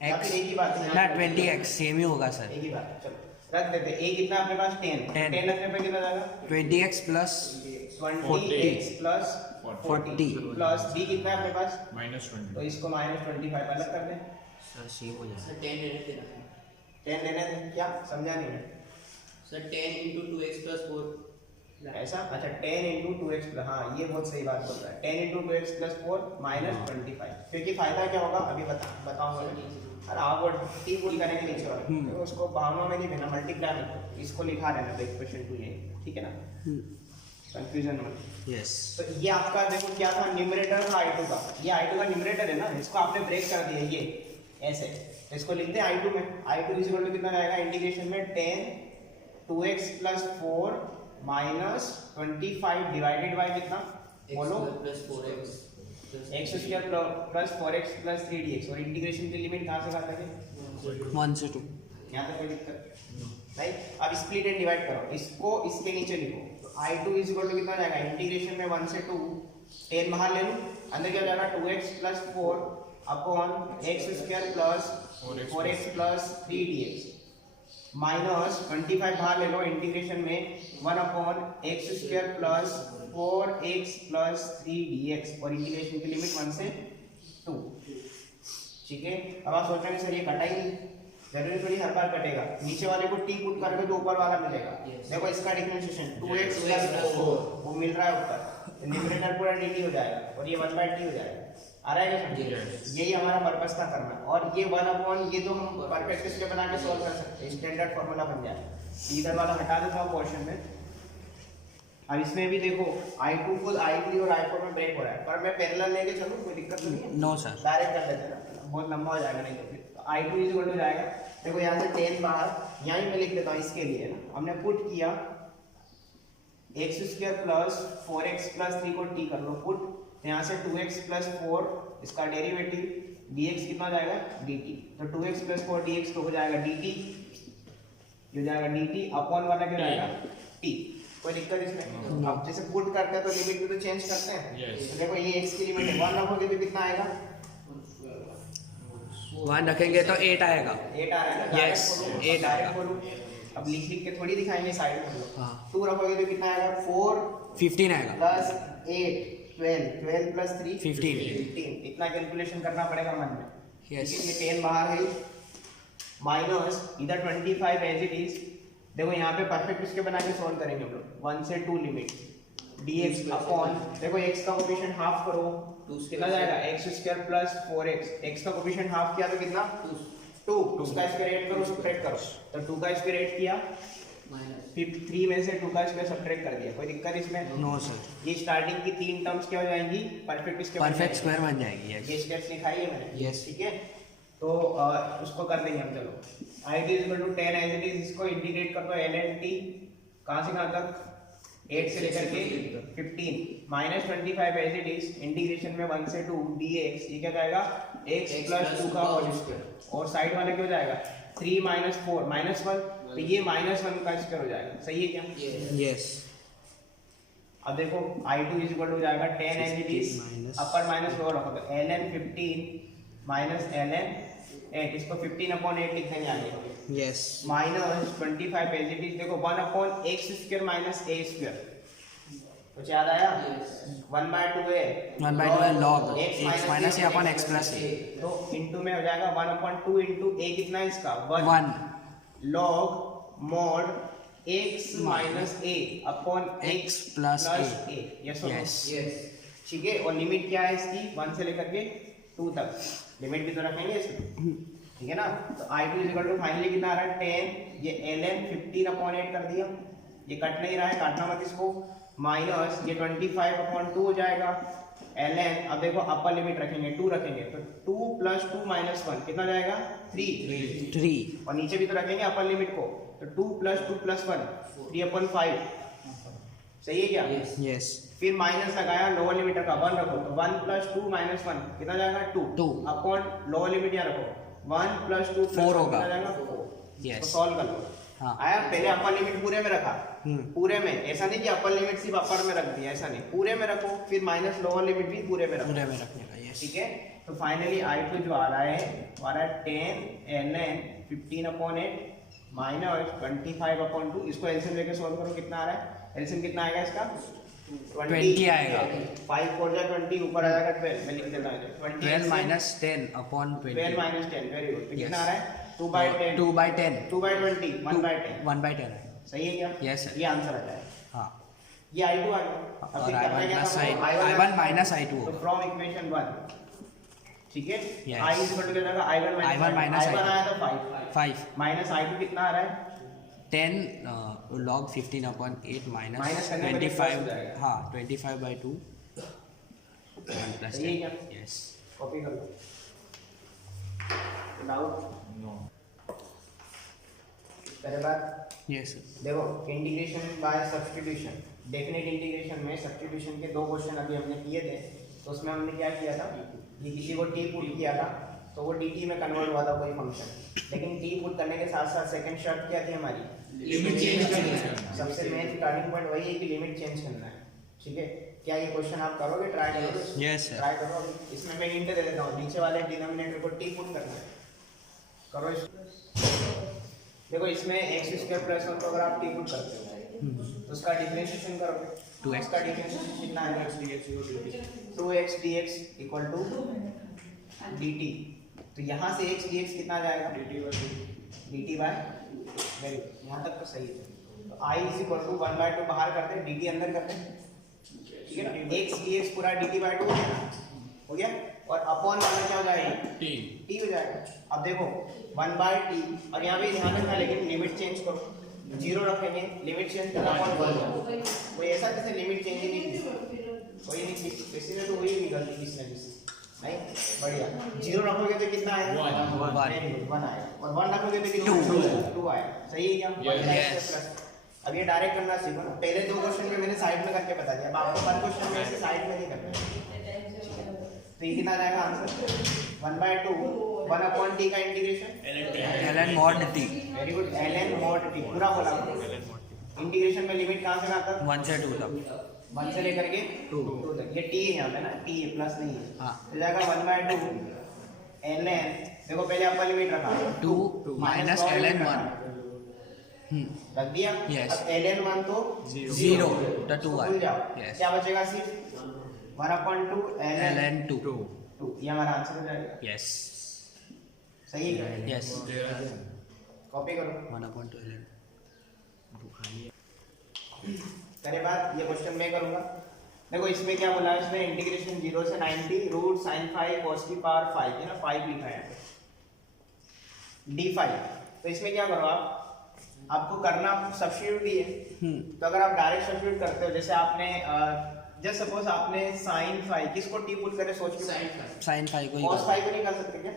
या फिर एक ही बात है ना 20x सेम ही होगा सर एक ही बात है, चलो रख देते। a कितना अपने पास? 10 10 रखने पे कितना जाएगा? 20x plus 20x plus 40 plus b कितना है अपने पास? -20. तो इसको -25 अलग कर दें। सर सेम हो जाएगा सर 10 रहने देना है 10 लेने दें, क्या समझा नहीं मैं? सर 10 into 2x plus 4 ऐसा? अच्छा 10 इंटू 2x प्लस, हाँ ये बहुत सही बात बोल रहा है। 10 इंटू 2x प्लस 4 -25, क्योंकि फायदा क्या होगा अभी बताऊंगा मैं। अरे आप वो टी पुट करेंगे नीचे वाला, तो उसको भावना में नहीं देना, मल्टीप्लाई में दो, इसको लिखा रहना था इक्वेशन 2 ये, ठीक है ना? कंफ्यूजन मत। यस तो ये आपका देखो क्या था, न्यूमरेटर था i2 का, ये i2 का न्यूमरेटर है ना, इसको आपने ब्रेक कर दिया, ये ऐसे, तो इसको लिखते हैं I2 में। I2 इज इक्वल टू कितना जाएगा इंटीग्रेशन में 10 2x plus 4 minus 25 divided by कितना बोलो plus 4x x square plus 4x plus 3dx, और इंटीग्रेशन की लिमिट कहाँ से कहाँ तक है 1 से 2। यहाँ तक कोई दिक्कत नहीं। अब स्प्लिट एंड डिवाइड करो, इसको इसके नीचे लिखो, तो I2 इज इक्वल टू कितना जाएगा इंटीग्रेशन में 1 से 2 10 बाहर ले लो, अंदर क्या हो जाएगा 2x plus 4 upon x square plus 4x plus 3dx minus 25 बाहर ले लो, इंटीग्रेशन में 1 upon x square plus 4x plus 3dx, और इंटीग्रेशन की लिमिट 1 से 2। ठीक है, अब आप सोच रहे हैं सर ये कटा ही नहीं, जरूरी थोड़ी हर बार कटेगा, नीचे वाले को t पुट करके तो ऊपर वाला मिलेगा। देखो इसका डिफरेंशिएशन 2x प्लस 4 वो मिल रहा है ऊपर, न्यूमरेटर पूरा dt हो जाएगा और ये 1/t हो जाएगा। आ रहा है क्या समझ? यही हमारा पर्पस था करना, और ये 1 अपॉन ये तो हम परफेक्ट इसके बना के सॉल्व कर सकते हैं, स्टैंडर्ड फार्मूला बन जाए। इधर वाला हटा देता हूं पोर्शन में। अब इसमें भी देखो I2 को I3 और I4 में ब्रेक हो रहा है, पर मैं पैरेलल लेके चलूं कोई दिक्कत तो नहीं है? No sir. डायरेक्ट कर लेते हैं, बहुत लंबा हो जाएगा नहीं तो फिर। तो I2 इज इक्वल टू जाएगा, देखो यहाँ से 10 बाहर, यहाँ ही मैं लिख देता हूँ इसके लिए ना, हमने पुट किया x square plus 4x plus 3 को t कर लो पुट, यहाँ से 2x प्लस 4 इसका डेरिवेटिव dx कितना जाएगा dt, तो 2x प्लस 4 dx तो हो जाएगा dt, ये हो जाएगा dt अपॉन वाला क्या जाएगा t। कोई दिक्कत इसमें? अब जैसे पुट करते हैं तो लिमिट भी तो चेंज करते हैं। तो देखो ये x की लिमिट है, 1 रखोगे तो कितना आएगा 1 रखेंगे तो 8 आएगा। 8 आ रहा है ना? Yes, 8 आएगा। अब लिख लिख के थोड़ी दिखाएंगे साइड में लोग। हाँ। 2 रखोगे तो कितना आएगा 4 15 आएगा। Plus 8 12 12 plus 3 15। 15, इतना कैलकुलेशन करना पड़ेगा मन में। Yes. ठीक है, ये 10 बाहर है माइनस इधर 25 एज इट इज। देखो यहाँ पे परफेक्ट इसके बना के सॉल्व करेंगे हम लोग, 1 से 2 लिमिट dx अपॉन, देखो x का कोफिशिएंट हाफ करो कितना जाएगा x square plus 4x, x का कोफिशिएंट हाफ किया तो कितना 2, उसका स्क्वायर ऐड करो सब्ट्रैक्ट करो, तो 2 का स्क्वायर ऐड किया माइनस 3 में से 2 का स्क्वायर सब्ट्रैक्ट कर दिया, कोई दिक्कत इसमें? No sir. ये स्टार्टिंग की 3 टर्म्स क्या हो जाएंगी परफेक्ट इसके बन परफेक्ट जाएंगी। स्क्वायर बन जाएगी। ये यस। स्टेप्स लिखाई है मैंने। Yes. ठीक है, तो उसको कर देंगे हम। चलो I2 equal to 10 as it is, इसको इंटीग्रेट कर दो ln t, कहाँ से कहाँ तक 8 से लेकर के 15 minus 25 as it is, integration में 1 से 2 dx, ये क्या जाएगा x प्लस 2 का होल स्क्वायर, और साइड वाला क्या हो जाएगा 3 माइनस 4 माइनस 1, तो ये माइनस 1 का स्क्वायर हो जाएगा। सही है क्या? यस। अब देखो I2 इज इक्वल टू जाएगा 10 as it is, upper minus lower रखो तो ln 15 माइनस ln 8, इसको 15 अपॉन 8 लिख देंगे आगे, yes. Minus 25 as it is, देखो 1 upon x square minus a square, कुछ याद आया? 1/2 है 1/2 है log x minus a upon x plus a, तो इनटू में हो जाएगा 1/2 इनटू a, कितना है इसका 1 log mod x minus a upon x plus a। Yes yes. Yes ठीक है, और लिमिट क्या है इसकी 1 से लेकर के 2 तक, लिमिट भी तो रखेंगे इसमें। ठीक है ना, तो I2 is equal to finally कितना आ रहा है 10, ये ln 15 अपॉन 8 कर दिया, ये कट नहीं रहा है, काटना मत इसको, माइनस ये 25 अपॉन 2 हो जाएगा ln, अब देखो अपर लिमिट रखेंगे 2 रखेंगे, तो 2 प्लस 2 माइनस 1 कितना जाएगा 3, और नीचे भी तो रखेंगे अपर लिमिट को, तो 2 प्लस 2 प्लस 1 3/5, सही है क्या? यस। फिर माइनस लगाया, लोअर लिमिट का 1 रखो, तो 1 प्लस 2 माइनस 1 कितना जाएगा 2 अपॉन लोअर लिमिट यहाँ रखो, 1 प्लस 2 4 होगा। कितना जाएगा 4। Yes. तो सॉल्व कर लो। हाँ। आया, पहले अपर लिमिट पूरे में रखा, पूरे में, ऐसा नहीं कि अपर लिमिट सिर्फ अपर में रख दिया, ऐसा नहीं, पूरे में रखो, फिर माइनस लोअर लिमिट भी पूरे में रखो, पूरे में रखने का। यस। ठीक है। तो फाइनली I2 जो आ रहा है वो आ रहा है 10 ln 15 अपॉन 8 माइनस 25 अपॉन 2, इसको एलसीएम लेके सॉल्व करो, कितना आ रहा है, एलसीएम कितना आएगा इसका 20 आएगा। 5 4 जा 20, ऊपर आ जाएगा 12, मैं लिख देता हूं 12 minus 10 upon 20। 12 minus 10, very good. तो कितना Yes. आ रहा है 2/10, 2/10 2/20, 1/10, 1/10 है। सही है क्या? Yes, sir. ये आंसर आ जाएगा, हाँ। ये I2 आ गया। अब और फिर करना I1 क्या प्लस था? I1 माइनस I2 तो होगा। फ्रॉम इक्वेशन 1, ठीक है, Yes. I is equal to क्या जाएगा I1 माइनस I1 आया था 5 5 माइनस I2 कितना आ रहा है 10 log 15 अपॉन 8 माइनस माइनस करने पे plus 25। हो जाएगा। हाँ 25/2 1 प्लस सही है क्या? 10। यस। कॉपी कर लो। डाउट? नो। करे बात? Yes sir. देखो integration by substitution, definite integration में सब्स्टिट्यूशन के 2 क्वेश्चन अभी हमने किए थे, तो उसमें हमने क्या किया था कि किसी को टी पुट किया था तो वो dt में कन्वर्ट हुआ था कोई फंक्शन, लेकिन टी पुट करने के साथ साथ सेकंड शर्त क्या थी हमारी? लिमिट चेंज करनी है। सबसे मेन स्टार्टिंग पॉइंट वही है कि लिमिट चेंज करना है। ठीक है, क्या ये क्वेश्चन आप करोगे? ट्राई करोगे? Yes, sir. ट्राई करो। इसमें मैं हिंट दे देता हूँ, नीचे वाले डिनोमिनेटर को टी पुट करना है, करो इसको। देखो इसमें x स्क्वायर प्लस 1 को अगर आप टी पुट करते हो तो उसका डिफरेंशिएशन करोगे, 2x का डिफरेंशिएशन कितना आएगा? 2x dx equal to dt। तो यहाँ से x dx कितना आ जाएगा? dt बाय, वेरी गुड, यहाँ तक तो सही है। तो i इज इक्वल टू 1/2 बाहर करते हैं, dt अंदर करते हैं, ठीक है ना? x dx पूरा dt बाय 2 हो गया, और अपॉन वाला क्या हो जाएगा? t हो जाएगा। अब देखो 1/t, और यहाँ पे ध्यान रखना लेकिन लिमिट चेंज करो, 0 रखेंगे, लिमिट चेंज करना अपॉन 1। कोई ऐसा किसी लिमिट चेंज ही नहीं की, कोई नहीं की, किसी ने तो वही नहीं गलती किसी ने किसी नहीं, बढ़िया। 0 रखोगे तो कितना आएगा? 1 आएगा, और 1 रखोगे तो कितना? 2 आएगा। सही है क्या? Yes. अब ये डायरेक्ट करना सीखो ना, पहले 2 क्वेश्चन में मैंने साइड में करके बता दिया, अब आपको हर क्वेश्चन में ऐसे साइड में नहीं करना है। तो ये कितना आ जाएगा आंसर? 1/2 1/t का integration ln mod t very good, ln mod t पूरा बोला। इंटीग्रेशन में लिमिट कहाँ से कहाँ तक? 1 से 2 तक। 1 से लेकर के 2 तक। ये t है यहाँ पे ना, t है, प्लस नहीं है। हाँ। तो जाएगा 1/2 ln, देखो पहले आपका लिमिट रखा 2 माइनस ln 1 रख दिया। Yes. अब ln 1 तो 0 तो 2 भूल जाओ, Yes. क्या बचेगा? सिर्फ 1/2 ln ln 2 2, ये हमारा आंसर हो जाएगा। यस सही है, यस कॉपी करो। 1/2 ln करे बात, ये क्वेश्चन मैं करूंगा। देखो इसमें क्या बोला है, इसमें इंटीग्रेशन 0 से 90 रूट sin 5 cos की पावर 5 है ना, 5 लिखा है d5। तो इसमें क्या करो आप, आपको करना सब्स्टिट्यूट ही है। तो अगर आप डायरेक्ट सब्स्टिट्यूट करते हो, जैसे आपने जस्ट सपोज आपने sin 5 किसको टी पुट करे सोच के, sin 5 को cos 5 को नहीं कर सकते क्या?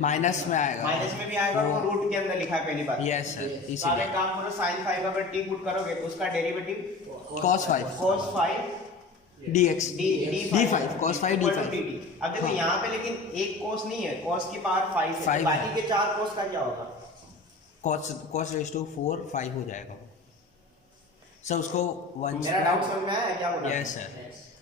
माइनस में आएगा। माइनस में भी आएगा, वो रूट के अंदर लिखा है पहली बार। यस सर, तो आप इसीलिए एक काम करो, sin 5 अगर टी पुट करोगे तो उसका derivative cos 5 cos 5 dx d5 cos 5 d5। अब देखो यहाँ पे लेकिन एक cos नहीं है, cos की पावर 5 है, 5 तो बाकी के 4 cos का क्या होगा? cos raised to 4 5 हो जाएगा सर, उसको 1 मेरा डाउट समझ में आया क्या बोला? Yes sir.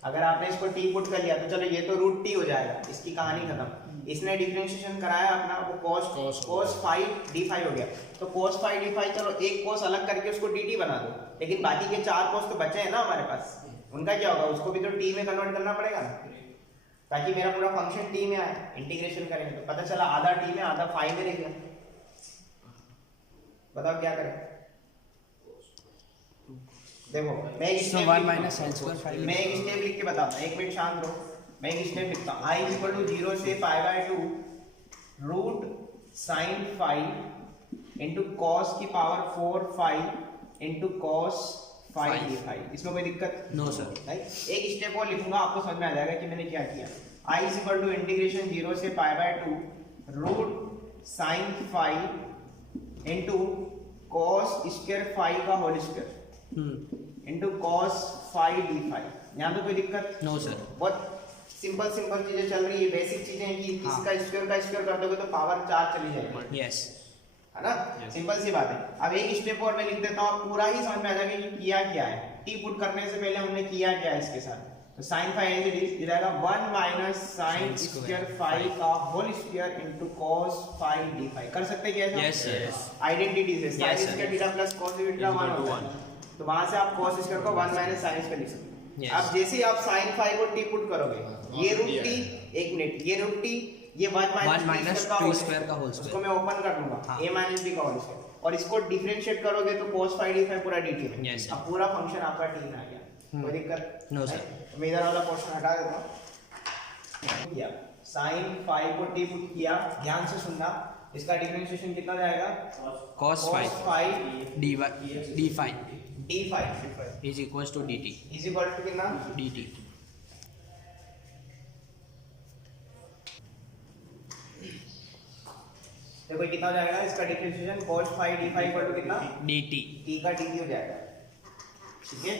अगर आपने इसको टी पुट कर लिया तो चलो ये तो रूट टी हो जाएगा, इसकी कहानी खत्म। इसने डिफरेंशिएशन कराया अपना, वो cos 5 d5 हो गया, तो cos 5 d5, चलो एक cos अलग करके उसको dt बना दो, लेकिन बाकी के 4 cos तो बचे हैं ना हमारे पास, उनका क्या होगा? उसको भी तो t में कन्वर्ट करना पड़ेगा ना, ताकि मेरा पूरा फंक्शन t में आए। इंटीग्रेशन करेंगे तो पता चला आधा t में आधा 5 में रह गया। बताओ क्या करें? देखो मैं एक So 1 minus sin square 5 मैं एक स्टेप लिख के बताता हूँ, एक मिनट शांत रहो। मैं एक स्टेप लिखता हूँ, i इक्वल टू 0 से π/2 रूट sin 5 इंटू cos की पावर 4 5 इंटू cos 5 d5। इसमें कोई दिक्कत नो सर। नहीं। एक स्टेप और लिखूंगा, आपको समझ में आ जाएगा कि मैंने क्या किया। i इक्वल टू इंटीग्रेशन 0 से π/2 root sin 5 into cos square 5 का whole square into cos 5 d5। यहाँ पे कोई दिक्कत? No sir. बहुत सिंपल चीजें चल रही है, बेसिक चीजें हैं कि इसका स्क्वायर का स्क्वायर कर दोगे तो पावर 4 चली जाएगी, यस है ना? सिंपल सी बात है। अब एक स्टेप और मैं लिख देता हूँ, पूरा ही समझ में आ जाएगा कि किया क्या है। टी पुट करने से पहले हमने किया क्या है इसके साथ, तो sin 5 एज इट इज, ये रहेगा 1 माइनस sin स्क्वायर 5 का whole square into cos 5 d5। कर सकते हैं क्या ऐसा? Yes sir. आइडेंटिटी से sin Yes, sir. Square theta plus cos theta 1 होता है, तो वहां से आप cos स्क्वायर को 1 माइनस sin स्क्वायर लिख सकते हैं। Yes. अब जैसे ही आप sin 5 को टी पुट करोगे, ये रूट टी, एक मिनट, ये रूट टी, ये 1 1 माइनस minus 2 square का होल उसको स्क्वायर। मैं ओपन कर दूंगा, हाँ। a माइनस b का होल स्क्वायर, और इसको डिफरेंशिएट करोगे तो cos 5 d5 पूरा dt में। Yes, sir. अब पूरा फंक्शन आपका t में आ गया, कोई दिक्कत? No, sir. नहीं? मैं इधर वाला पोर्शन हटा देता हूं। किया sin 5 को टी पुट किया, ध्यान से सुनना, इसका डिफरेंशिएशन कितना जाएगा? cos 5 5 d5 d5 is equals to dt is equal to कितना? देखो कितना हो जाएगा इसका differentiation cos phi d phi equal to कितना dt t का dt हो जाएगा। ठीक है,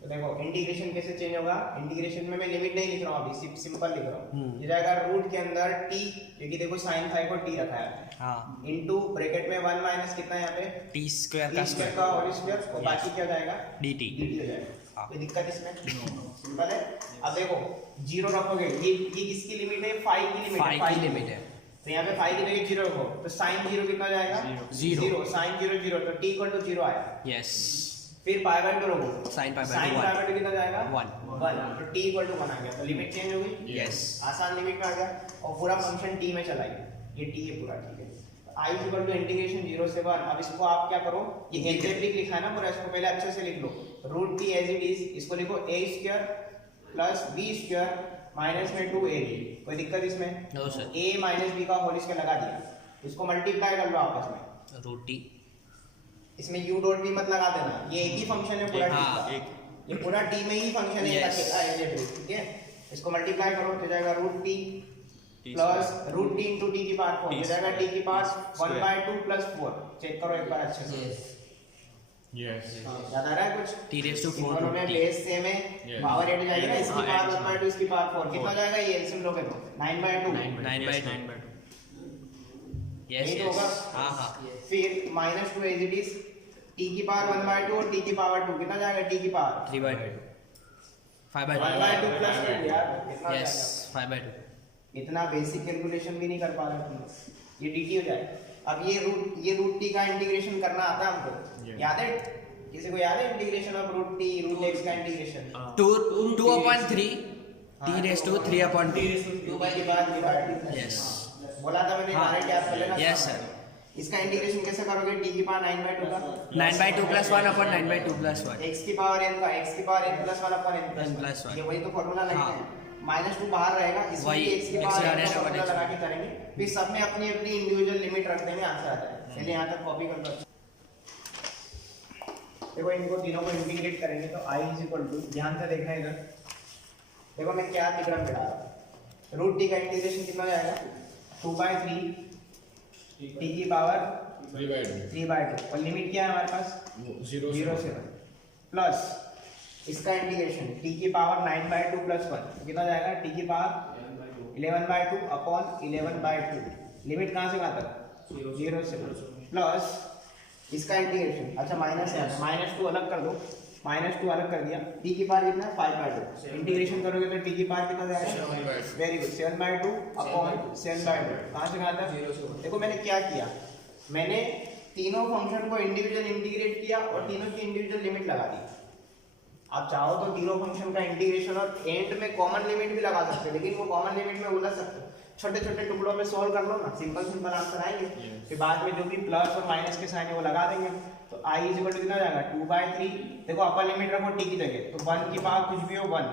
तो देखो इंटीग्रेशन कैसे चेंज होगा, इंटीग्रेशन में मैं लिमिट नहीं लिख रहा हूँ अभी, सिंपल लिख रहा हूँ। ये जाएगा रूट के अंदर t, क्योंकि देखो sin phi को t रखा है, हाँ इनटू ब्रैकेट में 1 माइनस कितना है यहाँ पे t स्क्वायर t का स्क्वायर स्क्वायर का होल स्क्वायर, और बाकी क्या हो जाएगा dt dt हो जाएगा। हाँ। कोई दिक्कत इसमें? सिंपल है। अब देखो जीरो रखोगे, ये किसकी लिमिट है, फाई की लिमिट है, 5 की लिमिट है, तो यहाँ पे फाई की जगह जीरो रखो, तो साइन जीरो कितना हो जाएगा Zero। Zero, sine zero zero, तो t इक्वल टू जीरो आया। यस फिर पाई बाय 2 रखो, sin pi by sine 2 pi by 2 कितना हो जाएगा 1 1, तो t इक्वल टू 1 आ गया, तो लिमिट चेंज हो गई, यस आसान लिमिट में आ गया, और पूरा फंक्शन t में चला गया, ये t है पूरा। ठीक है, i इक्वल टू इंटीग्रेशन 0 से 1। अब इसको आप क्या करो, ये एल्जेब्रिक लिखा है ना पूरा, इसको पहले अच्छे से लिख लो, root t as it is, इसको लिखो a square plus b square minus में 2ab। कोई दिक्कत इसमें? No sir a minus b का होल स्क्वायर लगा दिया, इसको मल्टीप्लाई कर लो आपस में, रूट t इसमें u डॉट भी मत लगा देना, ये एक ही फंक्शन है पूरा हाँ, t का, एक। ये पूरा t में ही फंक्शन है Yes। एल्जेब्रिक। ठीक है, इसको मल्टीप्लाई करो तो जाएगा root t plus root t into t की पावर 4, हो जाएगा t की पावर 1/2 प्लस 4। चेक करो एक बार अच्छे से, यस याद आ रहा है कुछ? t raised to 4 दोनों में रूट t बेस सेम है, Yes। पावर 8 जाएगी ना, इसकी हाँ, पावर eight। 1/2 इसकी पावर 4, कितना हो जाएगा ये एलसीएम लोगे तो 9/2, 9/2 यस Eight यस होगा। हाँ हाँ फिर -2 एज इट इज, t की पावर 1/2 और t की पावर 2, कितना जाएगा t की पावर 3/2 5/2 1/2 प्लस 2 यार, कितना हो यस जाएगा? 5/2 इतना बेसिक कैलकुलेशन भी नहीं कर पा रहे तुम, ये dt हो जाएगा। अब ये रूट t का इंटीग्रेशन करना आता है हमको, Yes। याद है किसी को? याद है integration of root t root x का इंटीग्रेशन? 2/3 t raised to 3/2 2 के बाद डिवाइड, यस बोला था मैंने, हाँ। डायरेक्ट याद कर लेना। यस सर इसका इंटीग्रेशन कैसे करोगे, t की पावर 9/2 का 9/2 plus 1 upon 9/2 plus 1 x की पावर n का x की power n plus 1 upon n n plus 1 ये वही तो फॉर्मूला लगे हाँ। हैं। -2 बाहर रहेगा, इसमें वही, भी x की x पावर आ n रहेगा, का one फॉर्मूला x। लगा के करेंगे, फिर सब में अपनी अपनी इंडिविजुअल लिमिट रख देंगे, आंसर आ जाएगा। पहले यहाँ तक कॉपी कर लो। देखो इनको तीनों को इंटीग्रेट करेंगे तो i इज इक्वल टू, ध्यान से देखना इधर, देखो मैं क्या दिग्राम बिठा रहा हूँ, रूट t का इंटीग्रेशन कितना हो जाएगा 2/3 t की पावर 3/2, और लिमिट क्या है हमारे पास 0 0 से 1, प्लस इसका इंटीग्रेशन t की पावर 9/2 प्लस 1, तो कितना जाएगा t की पावर 11/2 अपॉन 11/2, लिमिट कहाँ से कहाँ तक 0 से 1, प्लस इसका इंटीग्रेशन, अच्छा माइनस है, -2 अलग कर दो, -2 अलग कर दिया, t की पावर कितना है 5/2, इंटीग्रेशन करोगे तो t की पावर कितना जाएगा, वेरी गुड 7/2 अपॉन 7/2, कहाँ से कहाँ तक? देखो मैंने क्या किया, मैंने तीनों फंक्शन को इंडिविजुअल इंटीग्रेट किया और तीनों की इंडिविजुअल लिमिट लगा दी। आप चाहो तो तीनों फंक्शन का इंटीग्रेशन और एंड में कॉमन लिमिट भी लगा सकते हो, लेकिन वो कॉमन लिमिट में उलझ सकते हो, छोटे छोटे टुकड़ों में सॉल्व कर लो ना, सिंपल सिंपल आंसर आएंगे। फिर बाद में जो भी प्लस और माइनस के साइन है वो लगा देंगे, तो i इज इक्वल टू कितना हो जाएगा 2/3, देखो अपर लिमिट रखो t की जगह, तो 1 की पावर कुछ भी हो 1,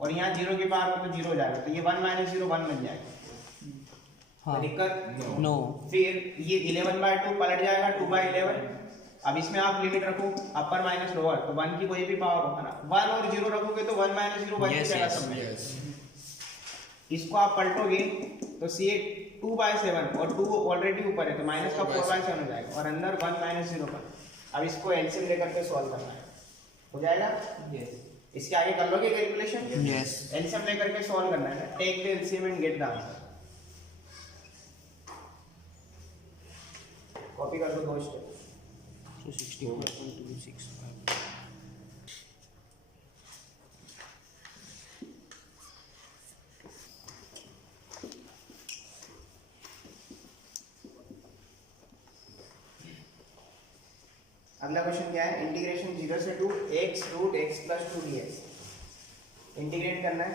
और यहाँ 0 की पावर हो तो 0 हो जाएगा, तो ये 1 - 0 1 बन जाएगा। हाँ कोई दिक्कत? नो फिर ये 11/2 पलट जाएगा 2/11, अब इसमें आप लिमिट रखो अपर माइनस लोअर, तो 1 की कोई भी पावर होगा ना, 1 और 0 रखोगे तो 1 - 0 1 की Yes, जगह yes, सब में। यस इसको आप पलटोगे तो c 2/7 और 2 ऑलरेडी ऊपर है तो माइनस का 4/7 हो जाएगा, और अंदर 1 - 0 पर। अब इसको एलसीएम लेकर के सॉल्व करना है, हो जाएगा? इसके आगे कर लोगे कैलकुलेशन? यस एलसीएम लेकर के सॉल्व करना है, take the LCM and get the answer. Copy कर दो 2 स्टेप। so 64.265 अगला क्वेश्चन क्या है, इंटीग्रेशन 0 से 2 x root x plus 2 dx, integrate करना है।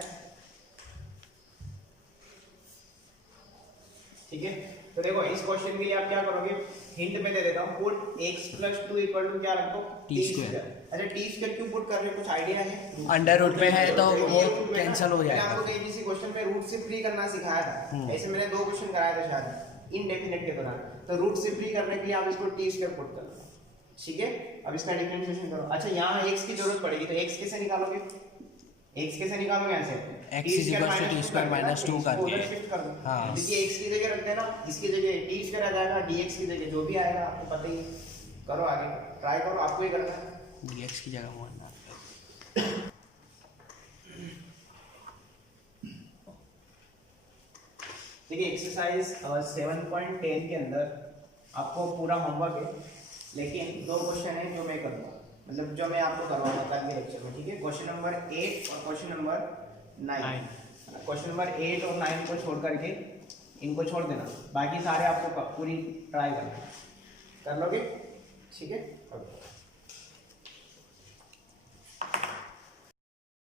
ठीक है, तो देखो इस क्वेश्चन के लिए आप क्या करोगे, हिंट में दे देता हूँ, put x plus 2 equal to क्या रख दो t स्क्वायर। अच्छा t स्क्वायर क्यों पुट कर रहे हो, कुछ आइडिया है? अंडर रूट में है तो देखो, वो ये root में ना, कैंसिल हो मैंने जाएगा। आपको एबीसी क्वेश्चन में रूट से फ्री करना सिखाया था, ऐसे मैंने 2 क्वेश्चन कराए थे शायद इनडेफिनेट के दौरान, तो रूट से फ्री करने के लिए आप इसको t स्क्वायर पुट कर दो। ठीक है, अब इसका डिफरेंशिएशन करो। अच्छा यहाँ x की जरूरत पड़ेगी तो x कैसे निकालोगे, x कैसे निकालोगे, ऐसे x is equal to t square minus 2 करके। शिफ्ट कर दो। हाँ। देखिए x की जगह रख देना, इसकी जगह टी स्क्वायर आ जाएगा, dx की जगह जो भी आएगा आपको पता ही है। करो आगे, ट्राई करो, आपको ही करना है। dx की जगह 1 देखिए एक्सरसाइज 7.10 के अंदर आपको पूरा होमवर्क है, लेकिन 2 क्वेश्चन है जो मैं करूँगा, मतलब जो मैं आपको करवाऊंगा कल के लेक्चर में, ठीक है। क्वेश्चन नंबर 8 और क्वेश्चन नंबर 9। क्वेश्चन नंबर 8 और 9 को छोड़ करके इनको छोड़ देना, बाकी सारे आपको पूरी ट्राई करना, कर लोगे, ठीक है।